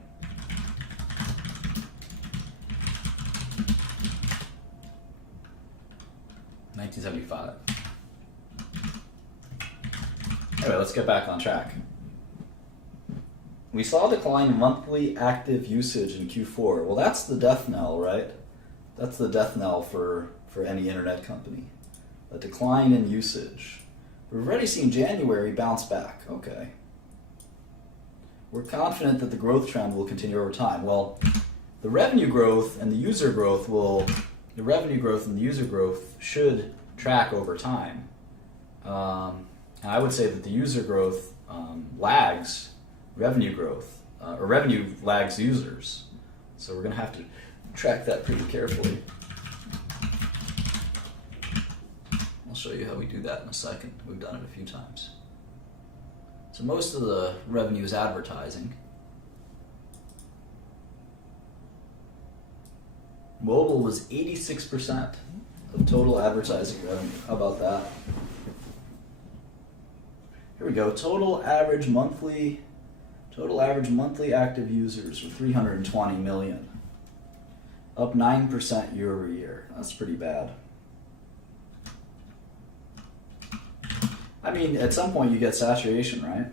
$1975. Anyway, let's get back on track. We saw a decline in monthly active usage in Q4. Well, that's the death knell, right? That's the death knell for any internet company. A decline in usage. We've already seen January bounce back. Okay. We're confident that the growth trend will continue over time. Well, the revenue growth and the user growth should track over time. And I would say that the user growth lags revenue growth, or revenue lags users. So we're going to have to track that pretty carefully. I'll show you how we do that in a second. We've done it a few times. So most of the revenue is advertising. Mobile was 86%. of total advertising revenue. How about that? Here we go. Total average monthly active users were 320 million. Up 9% year over year. That's pretty bad. I mean, at some point you get saturation, right?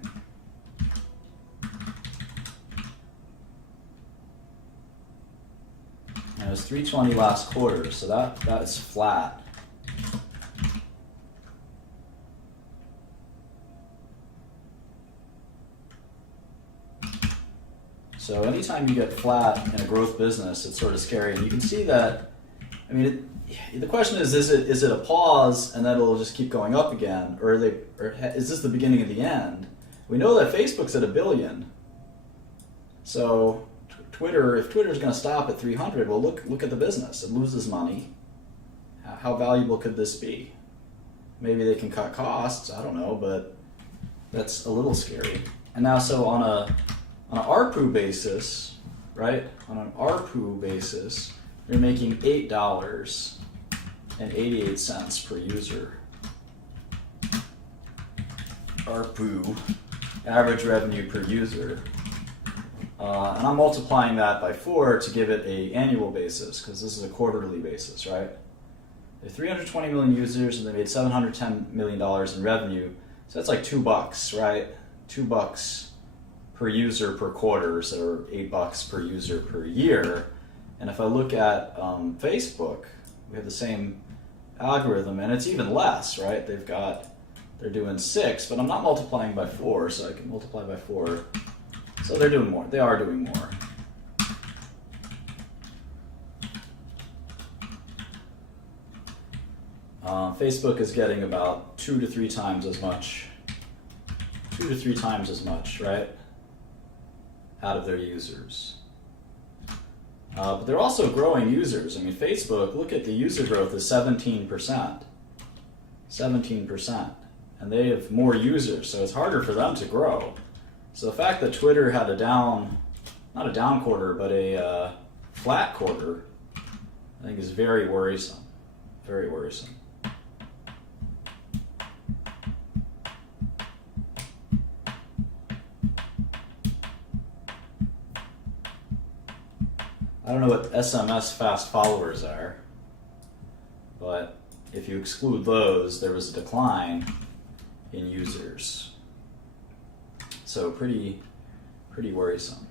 And it was 320 last quarter, so that is flat. So anytime you get flat in a growth business, it's sort of scary. And you can see that, I mean, the question is it a pause and then it'll just keep going up again? Or is this the beginning of the end? We know that Facebook's at 1 billion. So if Twitter's going to stop at 300, well, look at the business. It loses money. How valuable could this be? Maybe they can cut costs, I don't know, but that's a little scary. And now, so on an ARPU basis, right? On an ARPU basis, you're making $8.88 per user. ARPU, average revenue per user. And I'm multiplying that by 4 to give it an annual basis, because this is a quarterly basis, right? They have 320 million users and they made $710 million in revenue. So that's like $2, right? $2 per user per quarter, so $8 per user per year. And if I look at Facebook, we have the same algorithm, and it's even less, right? They're doing 6, but I'm not multiplying by 4, so I can multiply by 4. So they're doing more. They are doing more. Facebook is getting about 2 to 3 times as much. 2 to 3 times as much, right? Out of their users. But they're also growing users. I mean, Facebook, look at the user growth is 17%. 17%. And they have more users, so it's harder for them to grow. So the fact that Twitter had not a down quarter, but a flat quarter, I think is very worrisome. Very worrisome. I don't know what SMS fast followers are, but if you exclude those, there was a decline in users. So pretty worrisome.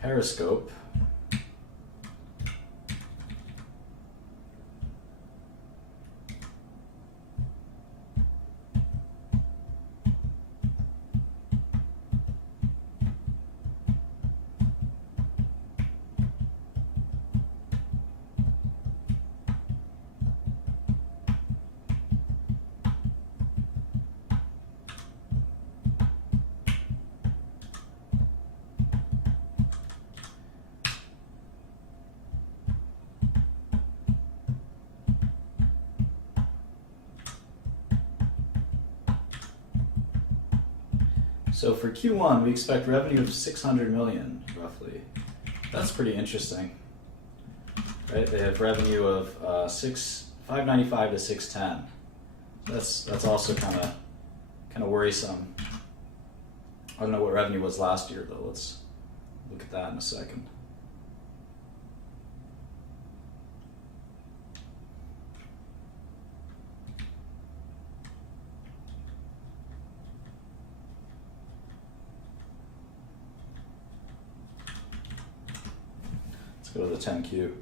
Periscope. So for Q1, we expect revenue of 600 million, roughly. That's pretty interesting, right? They have revenue of 595 to 610. That's also kind of worrisome. I don't know what revenue was last year, though. Let's look at that in a second. Go to the 10Q.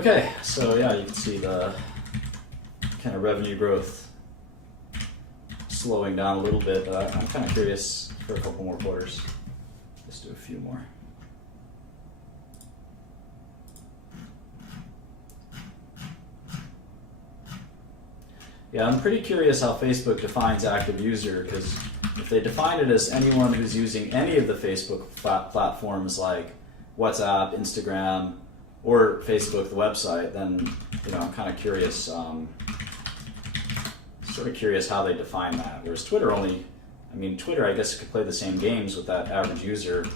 Okay, so yeah, you can see the kind of revenue growth slowing down a little bit, but I'm kind of curious for a couple more quarters. Let's do a few more. Yeah, I'm pretty curious how Facebook defines active user, because if they define it as anyone who's using any of the Facebook platforms like WhatsApp, Instagram, or Facebook, the website, then I'm kind of curious, sort of curious how they define that. Whereas Twitter Twitter, I guess, could play the same games with that average user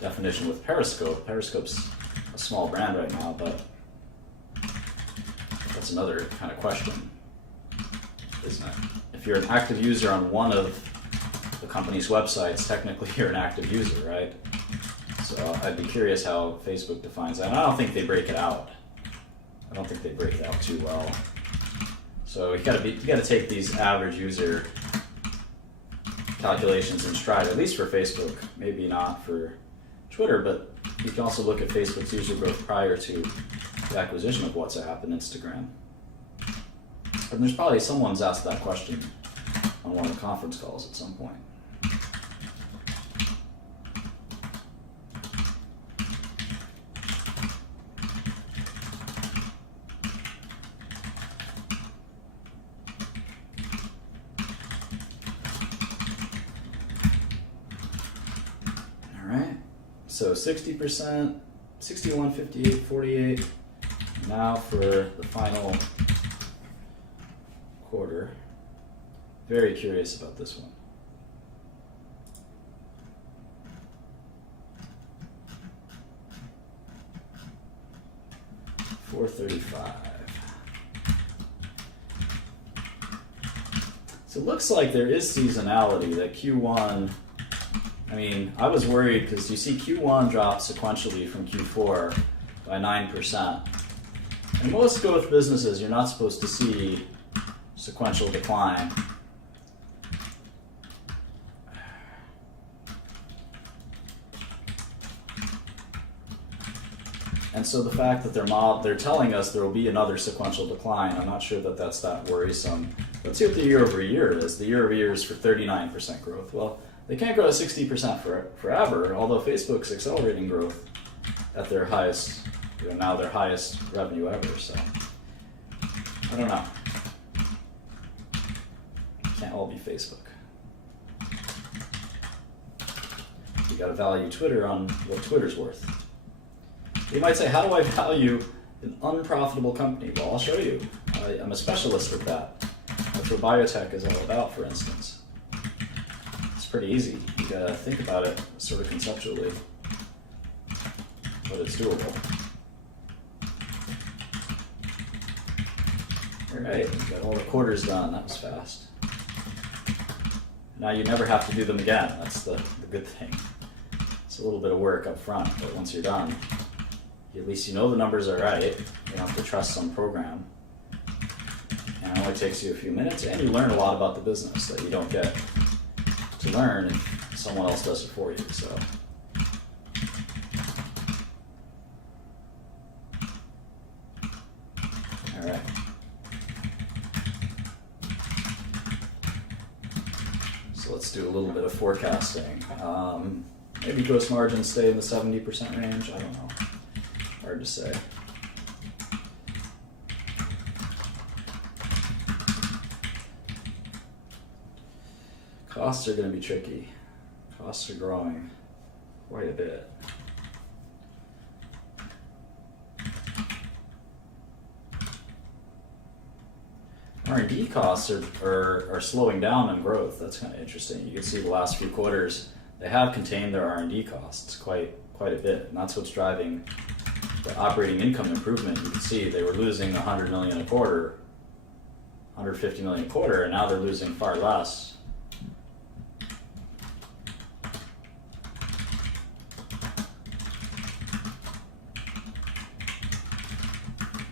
definition with Periscope. Periscope's a small brand right now, but that's another kind of question, isn't it? If you're an active user on one of the company's websites, technically you're an active user, right? So I'd be curious how Facebook defines that. And I don't think they break it out. I don't think they break it out too well. So you got to take these average user calculations in stride, at least for Facebook. Maybe not for Twitter, but you can also look at Facebook's user growth prior to the acquisition of WhatsApp and Instagram. And there's probably someone's asked that question on one of the conference calls at some point. So 60%, 61, 58, 48. Now for the final quarter. Very curious about this one. $435. So it looks like there is seasonality, that Q1. I was worried because you see Q1 drop sequentially from Q4 by 9%. In most growth businesses, you're not supposed to see sequential decline. And so the fact that they're telling us there will be another sequential decline, I'm not sure that that's that worrisome. Let's see what the year over year is. The year over year is for 39% growth. Well, they can't grow at 60% forever, although Facebook's accelerating growth at their highest, now their highest revenue ever, so I don't know. Can't all be Facebook. You gotta value Twitter on what Twitter's worth. You might say, how do I value an unprofitable company? Well, I'll show you. I'm a specialist at that. That's what biotech is all about, for instance. Pretty easy. You gotta think about it sort of conceptually, but it's doable. Alright, we got all the quarters done. That was fast. Now you never have to do them again. That's the good thing. It's a little bit of work up front, but once you're done, at least you know the numbers are right. You don't have to trust some program. And it only takes you a few minutes, and you learn a lot about the business that you don't get to learn if someone else does it for you. So all right, so let's do a little bit of forecasting. Maybe gross margins stay in the 70% range. I don't know, hard to say. Costs are going to be tricky. Costs are growing quite a bit. R&D costs are slowing down in growth. That's kind of interesting. You can see the last few quarters, they have contained their R&D costs quite a bit, and that's what's driving the operating income improvement. You can see they were losing $100 million a quarter, $150 million a quarter, and now they're losing far less.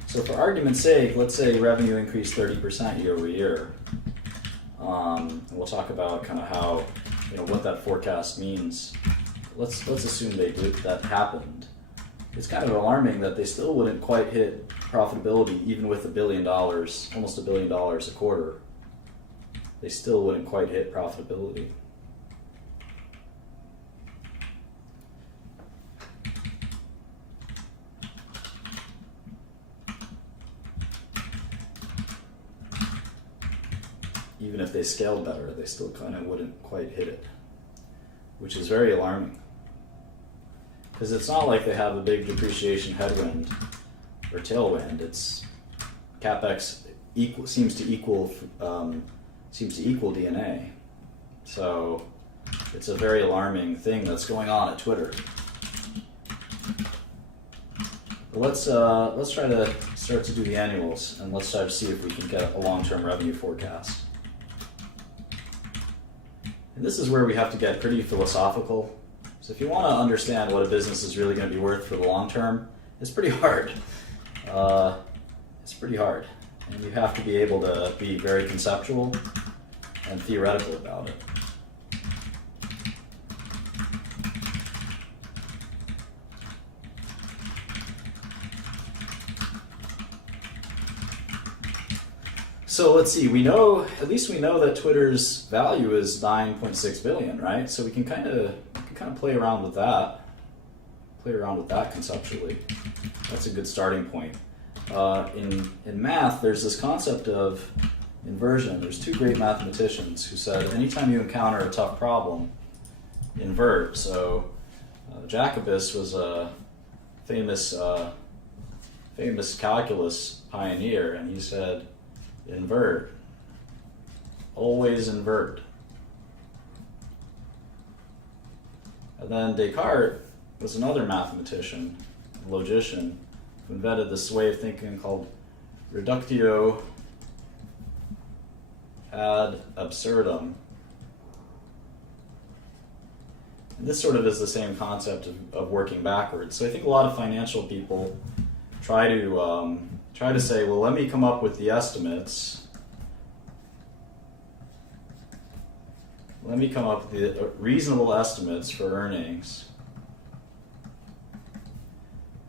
So for argument's sake, let's say revenue increased 30% year over year. And we'll talk about kind of how, what that forecast means. Let's assume that happened. It's kind of alarming that they still wouldn't quite hit profitability, even with $1 billion, almost $1 billion a quarter, they still wouldn't quite hit profitability. Even if they scaled better, they still kind of wouldn't quite hit it, which is very alarming. Because it's not like they have a big depreciation headwind or tailwind. It's capex seems to equal DNA. So it's a very alarming thing that's going on at Twitter. But let's try to start to do the annuals, and let's try to see if we can get a long-term revenue forecast. And this is where we have to get pretty philosophical. So if you want to understand what a business is really going to be worth for the long term, it's pretty hard. It's pretty hard. And you have to be able to be very conceptual and theoretical about it. So let's see, at least we know that Twitter's value is 9.6 billion, right? So we can kind of play around with that. Conceptually. That's a good starting point. In math, there's this concept of inversion. There's two great mathematicians who said anytime you encounter a tough problem, invert. So Jacobus was a famous calculus pioneer, and he said, invert. Always invert. And then Descartes was another mathematician, logician, who invented this way of thinking called Reductio ad absurdum. And this sort of is the same concept of working backwards. So I think a lot of financial people try to say, well, let me come up with the estimates. Let me come up with the reasonable estimates for earnings.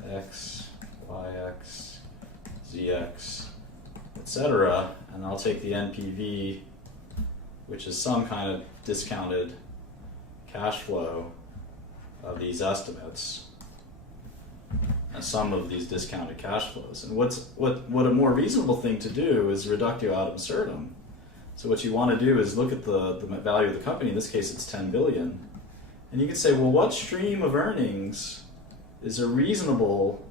X, YX, ZX, etc. And I'll take the NPV, which is some kind of discounted cash flow of these estimates, and some of these discounted cash flows. And what a more reasonable thing to do is reductio ad absurdum. So what you want to do is look at the value of the company. In this case, it's 10 billion, and you can say, well, what stream of earnings is will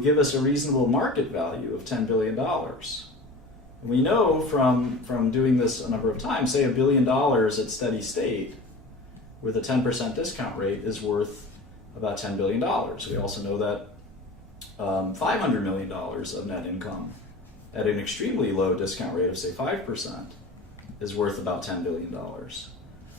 give us a reasonable market value of $10 billion? And we know from doing this a number of times, say $1 billion at steady state with a 10% discount rate is worth about $10 billion. We also know that $500 million of net income at an extremely low discount rate of, say, 5% is worth about $10 billion.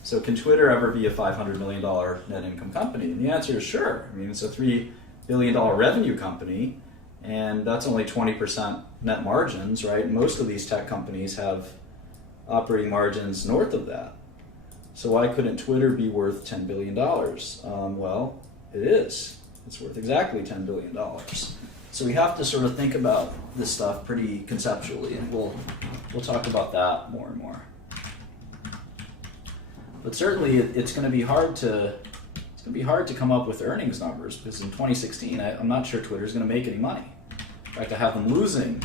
So can Twitter ever be a $500 million net income company? And the answer is sure. I mean, it's a $3 billion revenue company, and that's only 20% net margins, right? Most of these tech companies have operating margins north of that. So why couldn't Twitter be worth $10 billion? Well, it is. It's worth exactly $10 billion. So we have to sort of think about this stuff pretty conceptually, and we'll talk about that more and more. But certainly, it's going to be hard to come up with earnings numbers, because in 2016, I'm not sure Twitter's going to make any money. In fact, I have them losing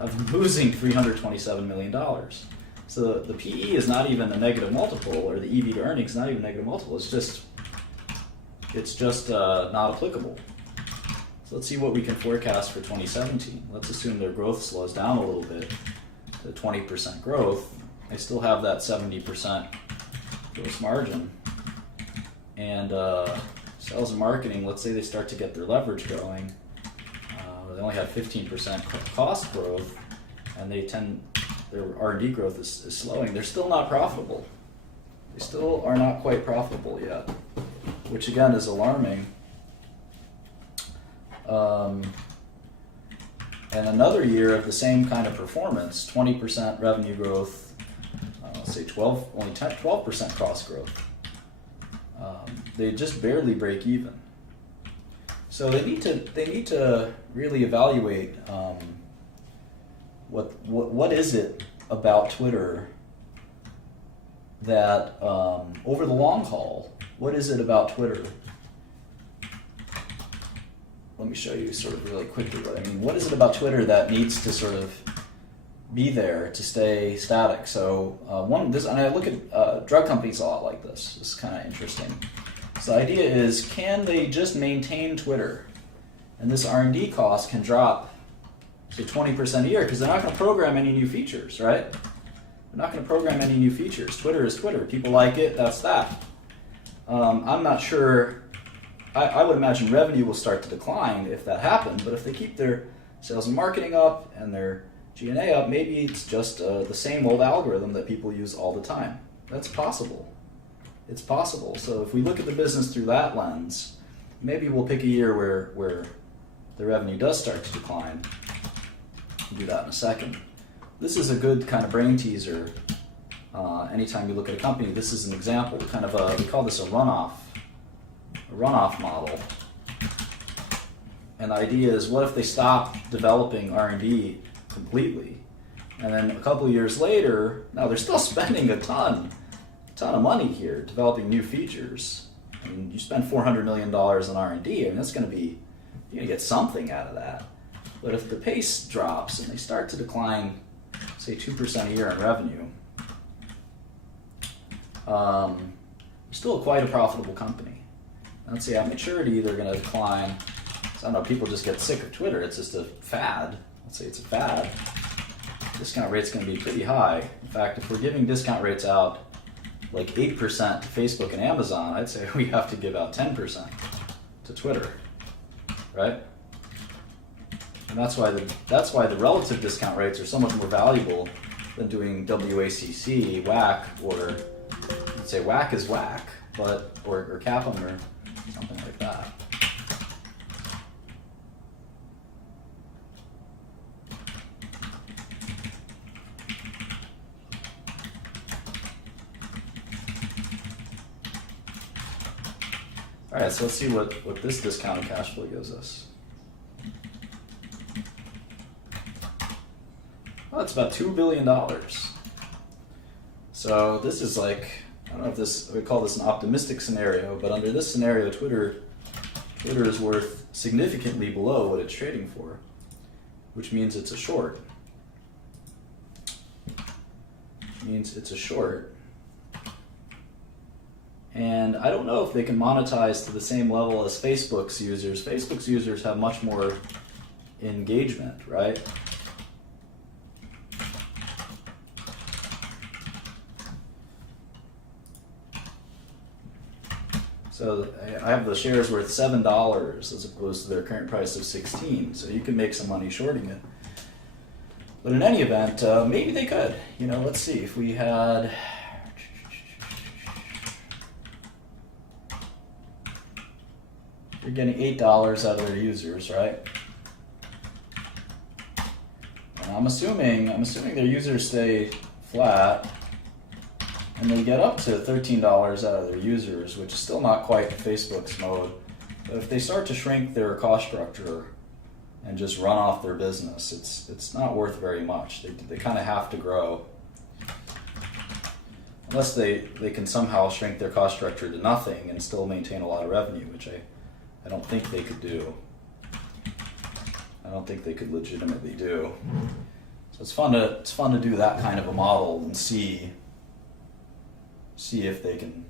$327 million. So the PE is not even a negative multiple, or the EV to earnings is not even a negative multiple. It's just not applicable. So let's see what we can forecast for 2017. Let's assume their growth slows down a little bit to 20% growth. I still have that 70% gross margin. And sales and marketing, let's say they start to get their leverage going. They only have 15% cost growth, and their R&D growth is slowing. They're still not profitable. They still are not quite profitable yet, which again is alarming. And another year of the same kind of performance, 20% revenue growth, let's say 12% cost growth. They just barely break even. So they need to really evaluate what is it about Twitter that over the long haul, what is it about Twitter? Let me show you sort of really quickly what I mean. What is it about Twitter that needs to sort of be there to stay static? So and I look at drug companies a lot like this. This is kind of interesting. So the idea is, can they just maintain Twitter? And this R&D cost can drop, say, 20% a year, because they're not going to program any new features, right? They're not going to program any new features. Twitter is Twitter. People like it, that's that. I'm not sure. I would imagine revenue will start to decline if that happens, but if they keep their sales and marketing up and their G&A up, maybe it's just the same old algorithm that people use all the time. That's possible. It's possible. So if we look at the business through that lens, maybe we'll pick a year where the revenue does start to decline. We'll do that in a second. This is a good kind of brain teaser. Anytime you look at a company, this is an example, kind of we call this a runoff model. And the idea is, what if they stop developing R&D completely? And then a couple of years later, now they're still spending a ton of money here developing new features. I mean, you spend $400 million on R&D, I mean, that's going to be, you're going to get something out of that. But if the pace drops and they start to decline, say 2% a year in revenue, they're still quite a profitable company. Let's say at maturity they're going to decline. So I don't know, people just get sick of Twitter. It's just a fad. Let's say it's a fad. Discount rate's going to be pretty high. In fact, if we're giving discount rates out like 8% to Facebook and Amazon, I'd say we have to give out 10% to Twitter, right? And that's why the relative discount rates are so much more valuable than doing WACC, WAC, or let's say WAC is WAC, but or CAPM or something like that. All right, so let's see what this discounted cash flow gives us. Well, it's about $2 billion. So this is like, I don't know if we call this an optimistic scenario, but under this scenario, Twitter is worth significantly below what it's trading for, which means it's a short. And I don't know if they can monetize to the same level as Facebook's users. Facebook's users have much more engagement, right? So I have the shares worth $7 as opposed to their current price of $16. So you can make some money shorting it. But in any event, maybe they could. You know, let's see if we had. You're getting $8 out of their users, right? And I'm assuming their users stay flat, and they get up to $13 out of their users, which is still not quite Facebook's mode. But if they start to shrink their cost structure and just run off their business, it's not worth very much. They kind of have to grow. Unless they can somehow shrink their cost structure to nothing and still maintain a lot of revenue, which I don't think they could do. I don't think they could legitimately do. So it's fun to do that kind of a model and see if they can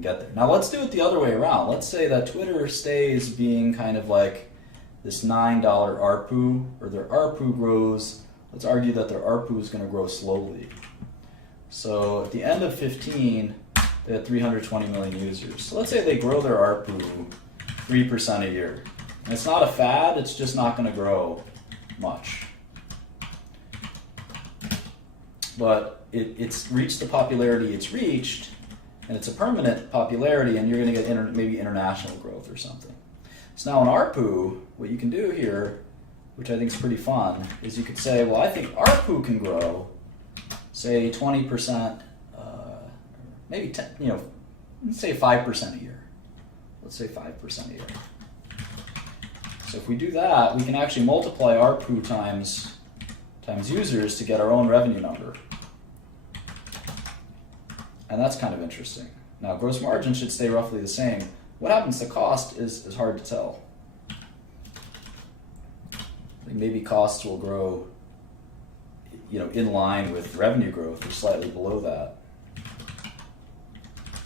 get there. Now let's do it the other way around. Let's say that Twitter stays being kind of like this $9 ARPU, or their ARPU grows. Let's argue that their ARPU is going to grow slowly. So at the end of 15, they had 320 million users. So let's say they grow their ARPU 3% a year. And it's not a fad, it's just not going to grow much. But it's reached the popularity it's reached, and it's a permanent popularity, and you're going to get maybe international growth or something. So now in ARPU, what you can do here, which I think is pretty fun, is you could say, well, I think ARPU can grow, say 20%, maybe 10, let's say 5% a year. Let's say 5% a year. So if we do that, we can actually multiply ARPU times users to get our own revenue number. And that's kind of interesting. Now, gross margin should stay roughly the same. What happens to cost is hard to tell. I think maybe costs will grow, in line with revenue growth or slightly below that.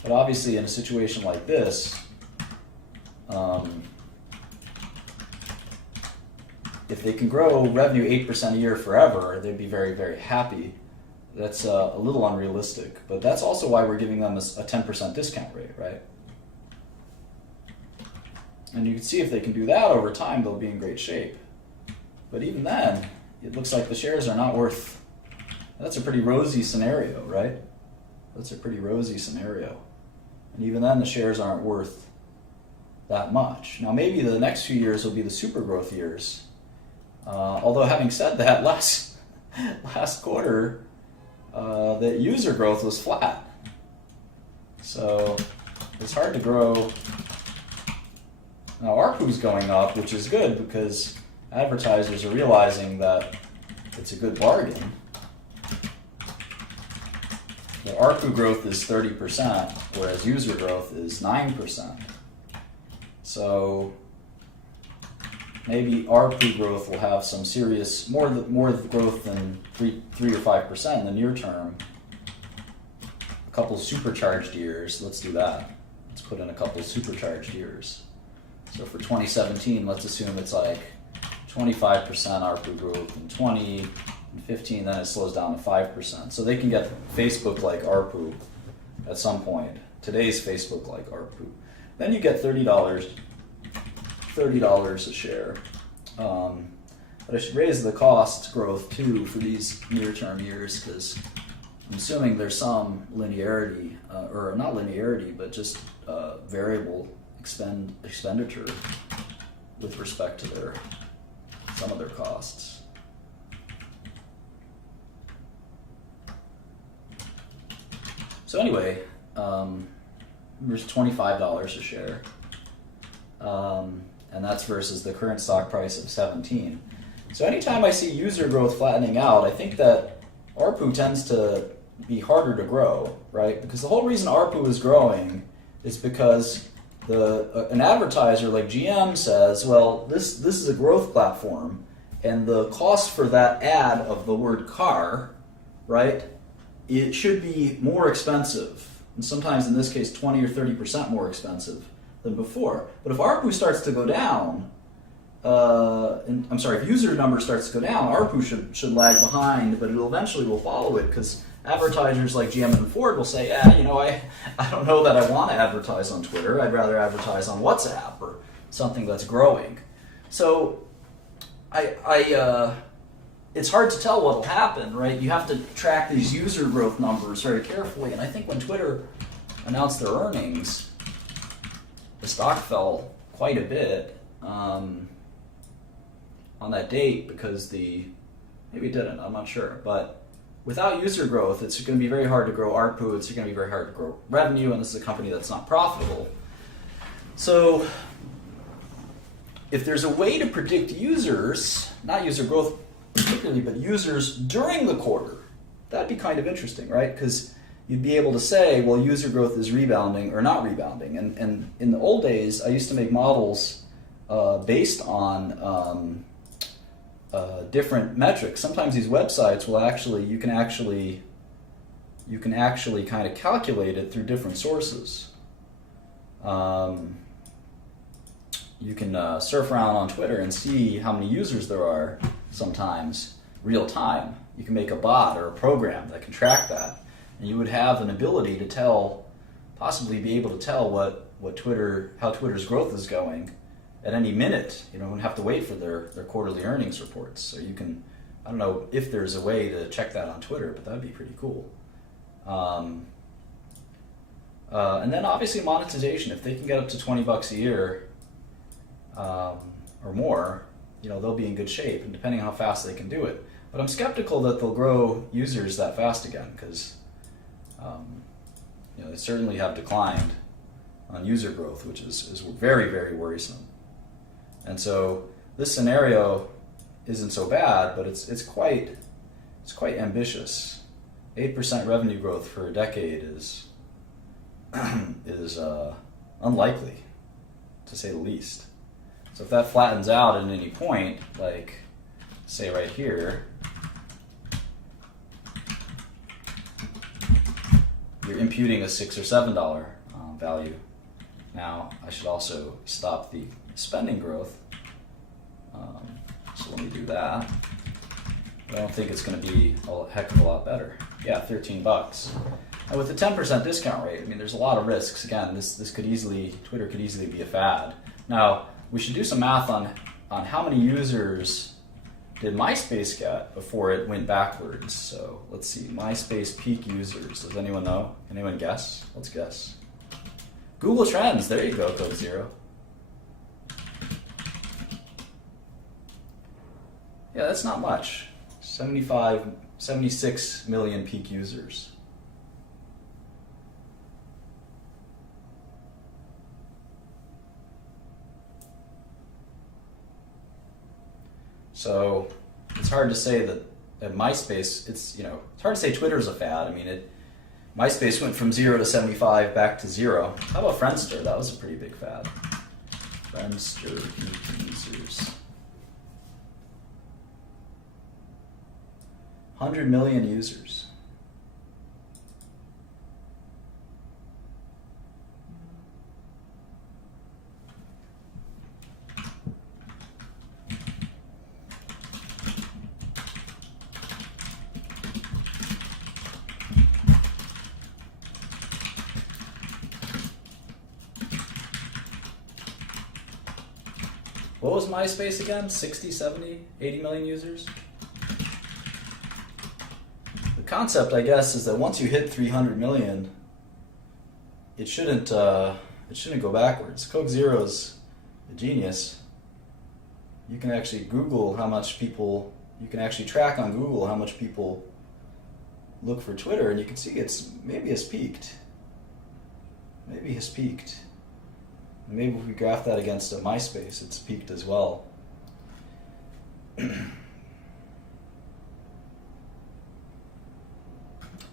But obviously, in a situation like this, if they can grow revenue 8% a year forever, they'd be very, very happy. That's a little unrealistic, but that's also why we're giving them a 10% discount rate, right? And you can see if they can do that over time, they'll be in great shape. But even then, it looks like the shares are not worth. That's a pretty rosy scenario, right? That's a pretty rosy scenario. And even then, the shares aren't worth that much. Now, maybe the next few years will be the super growth years. Although, having said that, last quarter, the user growth was flat. So it's hard to grow. Now, ARPU's going up, which is good because advertisers are realizing that it's a good bargain. The ARPU growth is 30%, whereas user growth is 9%. So maybe ARPU growth will have some serious, more growth than 3 or 5% in the near term. A couple supercharged years, let's do that. Let's put in a couple supercharged years. So for 2017, let's assume it's like 25% ARPU growth in 20, and 15, then it slows down to 5%. So they can get Facebook-like ARPU at some point. Today's Facebook-like ARPU. Then you get $30 a share. But I should raise the cost growth too for these near-term years because I'm assuming there's some linearity, or not linearity, but just variable expenditure with respect to some of their costs. So anyway, there's $25 a share. And that's versus the current stock price of 17. So anytime I see user growth flattening out, I think that ARPU tends to be harder to grow, right? Because the whole reason ARPU is growing is because an advertiser like GM says, well, this is a growth platform, and the cost for that ad of the word car, right, it should be more expensive, and sometimes in this case 20 or 30% more expensive than before. But if ARPU starts to go down, if user number starts to go down, ARPU should lag behind, but it eventually will follow it because advertisers like GM and Ford will say, I don't know that I want to advertise on Twitter. I'd rather advertise on WhatsApp or something that's growing. So it's hard to tell what will happen, right? You have to track these user growth numbers very carefully. And I think when Twitter announced their earnings, the stock fell quite a bit on that date because maybe it didn't, I'm not sure. But without user growth, it's going to be very hard to grow ARPU, it's going to be very hard to grow revenue, and this is a company that's not profitable. So if there's a way to predict users, not user growth particularly, but users during the quarter, that'd be kind of interesting, right? Because you'd be able to say, well, user growth is rebounding or not rebounding. And in the old days, I used to make models based on different metrics. Sometimes these websites will you can actually kind of calculate it through different sources. You can surf around on Twitter and see how many users there are sometimes real time. You can make a bot or a program that can track that. And you would have an ability to possibly be able to tell how Twitter's growth is going at any minute. You don't have to wait for their quarterly earnings reports. So you can, I don't know if there's a way to check that on Twitter, but that'd be pretty cool. And then obviously monetization. If they can get up to $20 a year or more, they'll be in good shape, and depending on how fast they can do it. But I'm skeptical that they'll grow users that fast again, because they certainly have declined on user growth, which is very, very worrisome. And so this scenario isn't so bad, but it's quite ambitious. 8% revenue growth for a decade is unlikely, to say the least. So if that flattens out at any point, like say right here, you're imputing a $6 or $7 value. Now I should also stop the spending growth. So let me do that. But I don't think it's going to be a heck of a lot better. Yeah, $13. And with the 10% discount rate, I mean, there's a lot of risks. Again, Twitter could easily be a fad. Now, we should do some math on how many users did MySpace get before it went backwards. So let's see, MySpace peak users. Does anyone know? Anyone guess? Let's guess. Google Trends. There you go, Code Zero. Yeah, that's not much. 76 million peak users. So it's hard to say that at MySpace, it's hard to say Twitter's a fad. I mean, MySpace went from 0 to 75 back to 0. How about Friendster? That was a pretty big fad. Friendster peak users. 100 million users. What was MySpace again? 60, 70, 80 million users? The concept, I guess, is that once you hit 300 million, it shouldn't go backwards. Coke Zero's a genius. You can actually Google how much people, you can actually track on Google how much people look for Twitter, and you can see maybe has peaked. Maybe has peaked. Maybe if we graph that against a MySpace, it's peaked as well.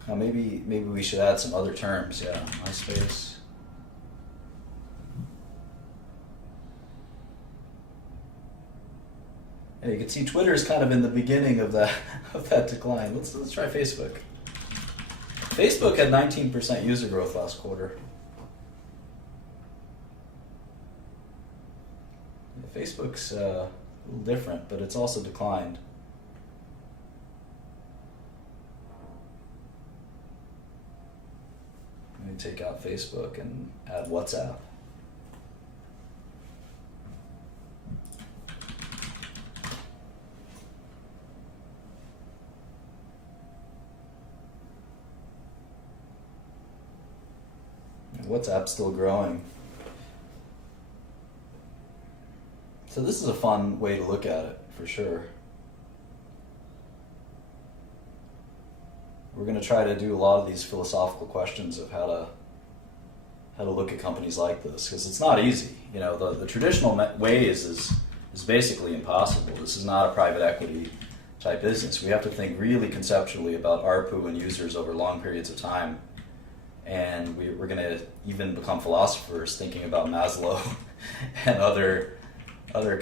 Now maybe we should add some other terms. Yeah, MySpace. Yeah, you can see Twitter is kind of in the beginning of that decline. Let's try Facebook. Facebook had 19% user growth last quarter. Facebook's a little different, but it's also declined. Let me take out Facebook and add WhatsApp. And WhatsApp's still growing. So this is a fun way to look at it, for sure. We're going to try to do a lot of these philosophical questions of how to look at companies like this, because it's not easy. The traditional ways is basically impossible. This is not a private equity type business. We have to think really conceptually about ARPU and users over long periods of time. And we're going to even become philosophers thinking about Maslow and other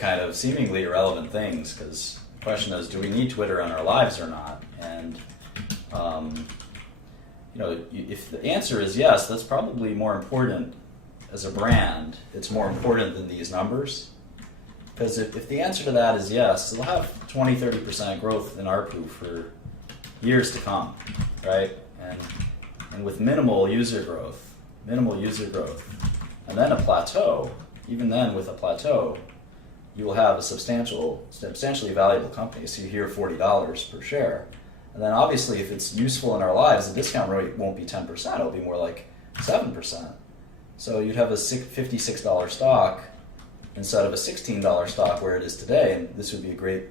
kind of seemingly irrelevant things, because the question is, do we need Twitter in our lives or not? And if the answer is yes, that's probably more important as a brand. It's more important than these numbers, because if the answer to that is yes, it'll have 20-30% growth in ARPU for years to come, right? And with minimal user growth, and then a plateau. Even then, with a plateau, you will have a substantially valuable company. So you hear $40 per share. And then obviously if it's useful in our lives, the discount rate won't be 10%, it'll be more like 7%. So you'd have a $56 stock instead of a $16 stock where it is today, and this would be a great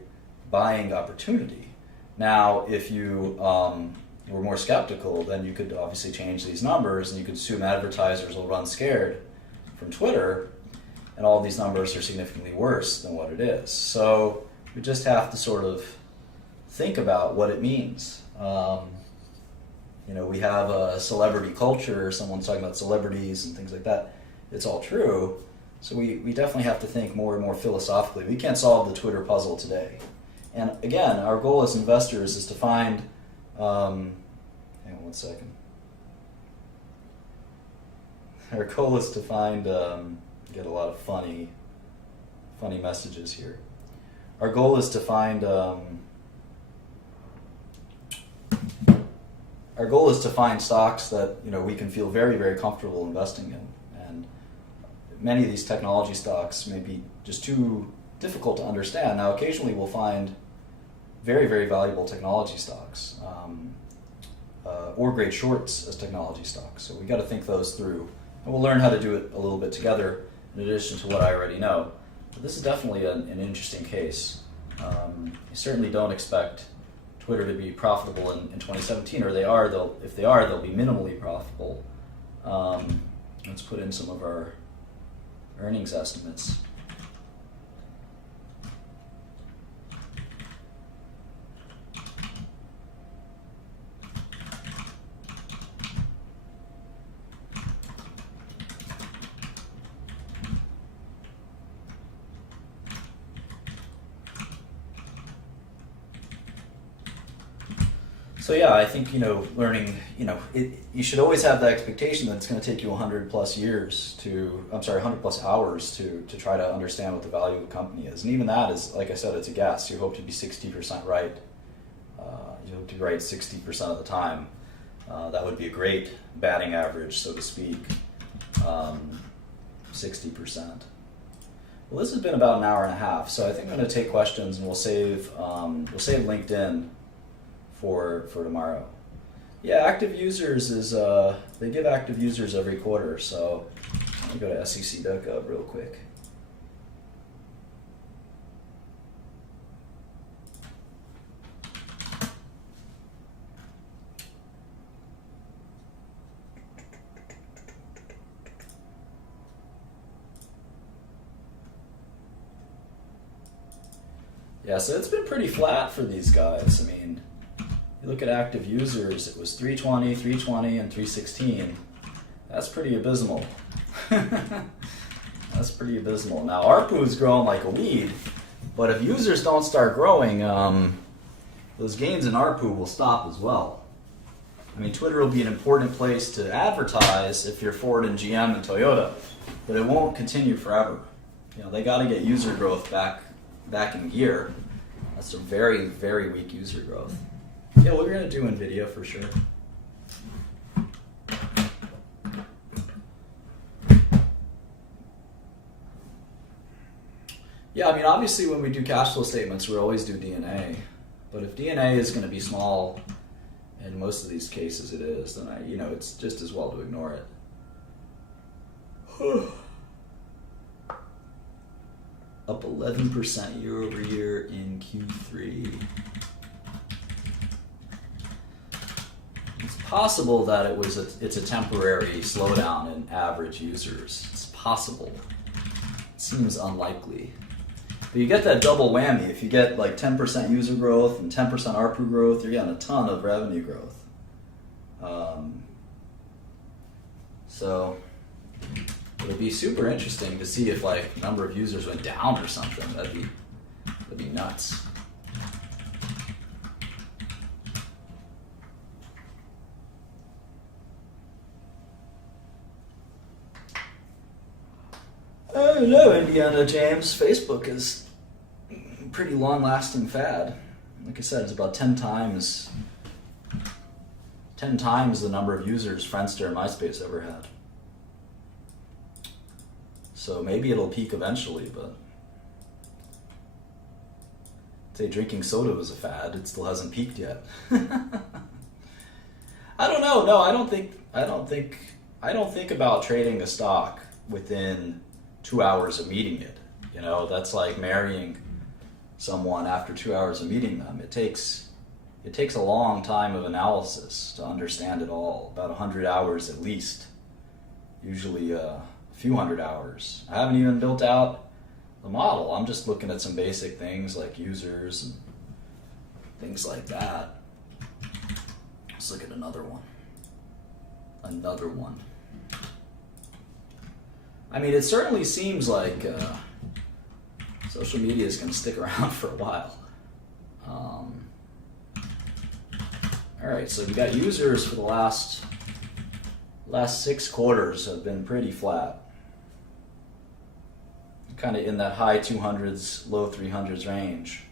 buying opportunity. Now, if you were more skeptical, then you could obviously change these numbers, and you could assume advertisers will run scared from Twitter. and all these numbers are significantly worse than what it is. So we just have to sort of think about what it means. We have a celebrity culture, someone's talking about celebrities and things like that. It's all true. So we definitely have to think more and more philosophically. We can't solve the Twitter puzzle today. And again, our goal as investors is to find, hang on one second. Our goal is to find, get a lot of funny messages here. Our goal is to find, stocks that we can feel very, very comfortable investing in. And many of these technology stocks may be just too difficult to understand. Now, occasionally we'll find very, very valuable technology stocks, or great shorts as technology stocks. So we got to think those through. And we'll learn how to do it a little bit together in addition to what I already know. But this is definitely an interesting case. You certainly don't expect Twitter to be profitable in 2017, or if they are, they'll be minimally profitable. Let's put in some of our earnings estimates. So yeah, I think learning. You should always have the expectation that it's going to take you 100 plus hours to try to understand what the value of the company is, and even that is, like I said, it's a guess. You hope to be 60% right. You hope to be right 60% of the time. That would be a great batting average, so to speak. 60%. Well, this has been about an hour and a half, so I think I'm going to take questions, and we'll save LinkedIn for tomorrow. Yeah, active users is, they give active users every quarter, so let me go to sec.gov real quick. Yeah, so it's been pretty flat for these guys. I mean, you look at active users, it was 320, 320, and 316. That's pretty abysmal. That's pretty abysmal. Now, ARPU is growing like a weed, but if users don't start growing, those gains in ARPU will stop as well. I mean, Twitter will be an important place to advertise if you're Ford and GM and Toyota, but it won't continue forever. They got to get user growth back in gear. That's some very, very weak user growth. Yeah, we're going to do NVIDIA for sure. Yeah, I mean, obviously when we do cash flow statements, we always do DNA. But if DNA is going to be small, in most of these cases it is, then it's just as well to ignore it. Up 11% year over year in Q3. It's possible that it's a temporary slowdown in average users. It's possible. It seems unlikely. But you get that double whammy. If you get like 10% user growth and 10% ARPU growth, you're getting a ton of revenue growth. So it'll be super interesting to see if the number of users went down or something. That'd be nuts. I don't know, Indiana James. Facebook is a pretty long-lasting fad. Like I said, it's about 10 times the number of users Friendster and MySpace ever had. So maybe it'll peak eventually, but say drinking soda was a fad, it still hasn't peaked yet. I don't know. No, I don't think about trading a stock within 2 hours of meeting it. That's like marrying someone after 2 hours of meeting them. It takes a long time of analysis to understand it all, about 100 hours at least, usually few hundred hours. I haven't even built out the model. I'm just looking at some basic things like users and things like that. Let's look at another one. I mean, it certainly seems like social media is going to stick around for a while. All right, so we got users for the last 6 quarters have been pretty flat. Kind of in that high 200s, low 300s range.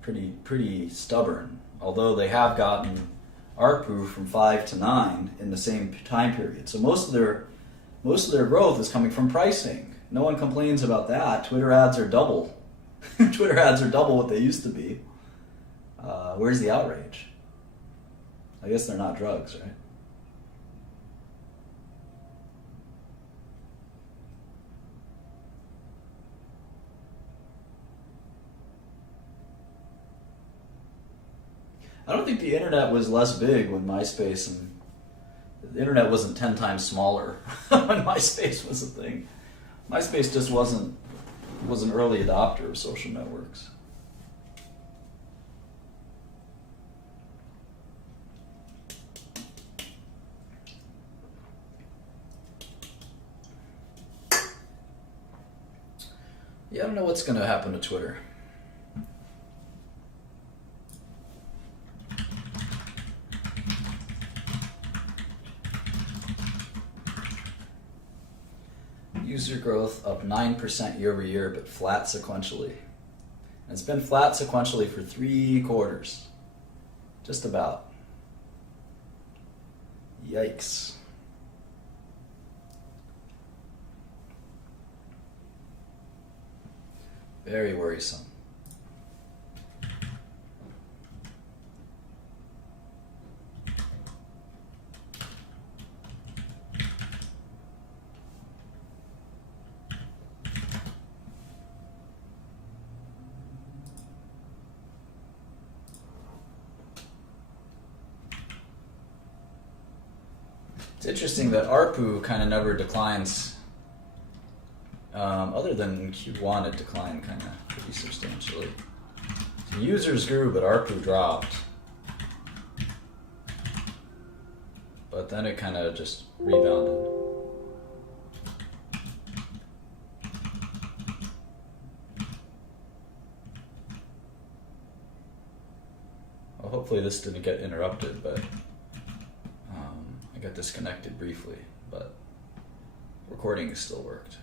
Pretty stubborn, although they have gotten ARPU from 5 to 9 in the same time period. So most of their growth is coming from pricing. No one complains about that. Twitter ads are double. Twitter ads are double what they used to be. Where's the outrage? I guess they're not drugs, right? I don't think the internet was less big when MySpace and the internet wasn't 10 times smaller when MySpace was a thing. MySpace just was an early adopter of social networks. Yeah, I don't know what's going to happen to Twitter. User growth up 9% year over year, but flat sequentially. And it's been flat sequentially for 3 quarters. Just about. Yikes. Very worrisome. It's interesting that ARPU kind of never declines. Other than in Q1, it declined kind of pretty substantially. So users grew, but ARPU dropped. But then it kind of just rebounded. Well, hopefully this didn't get interrupted, but I got disconnected briefly, but recording still worked.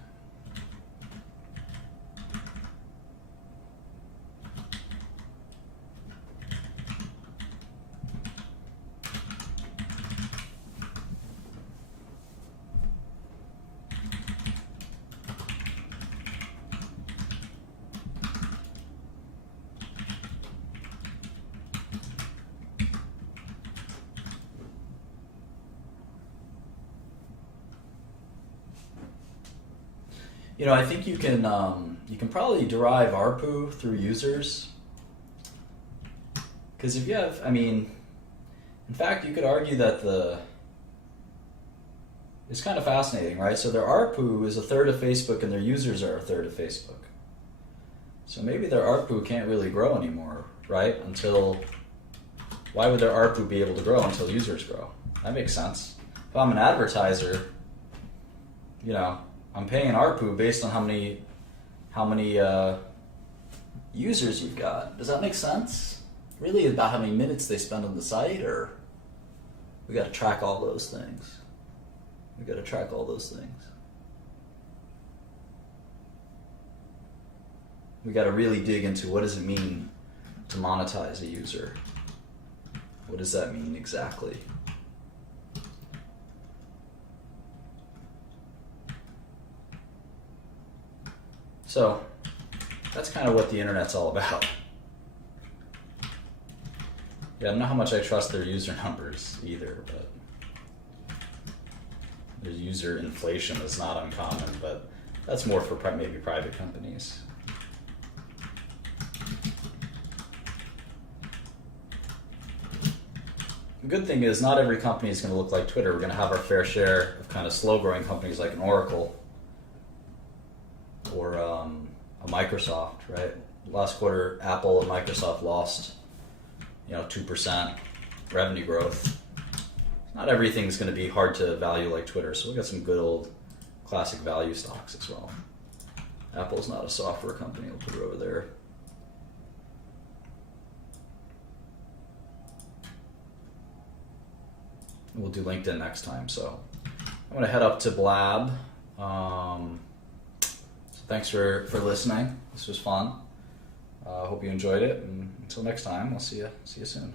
You know, I think you can probably derive ARPU through users. Because if you have, I mean, in fact, you could argue that it's kind of fascinating, right? So their ARPU is a third of Facebook and their users are a third of Facebook. So maybe their ARPU can't really grow anymore, right? Why would their ARPU be able to grow until users grow? That makes sense. If I'm an advertiser, you know, I'm paying ARPU based on how many users you've got. Does that make sense? Really about how many minutes they spend on the site, or we got to track all those things. We got to really dig into what does it mean to monetize a user. What does that mean exactly? So that's kind of what the internet's all about. Yeah, I don't know how much I trust their user numbers either, but their user inflation is not uncommon, but that's more for maybe private companies. good thing is not every company is going to look like Twitter. We're going to have our fair share of kind of slow-growing companies like an Oracle or a Microsoft, right? Last quarter, Apple and Microsoft lost, 2% revenue growth. Not everything's going to be hard to value like Twitter, so we've got some good old classic value stocks as well. Apple's not a software company. I'll put it over there. We'll do LinkedIn next time. So I'm going to head up to Blab. So thanks for listening. This was fun. I hope you enjoyed it. And until next time, I'll see you soon.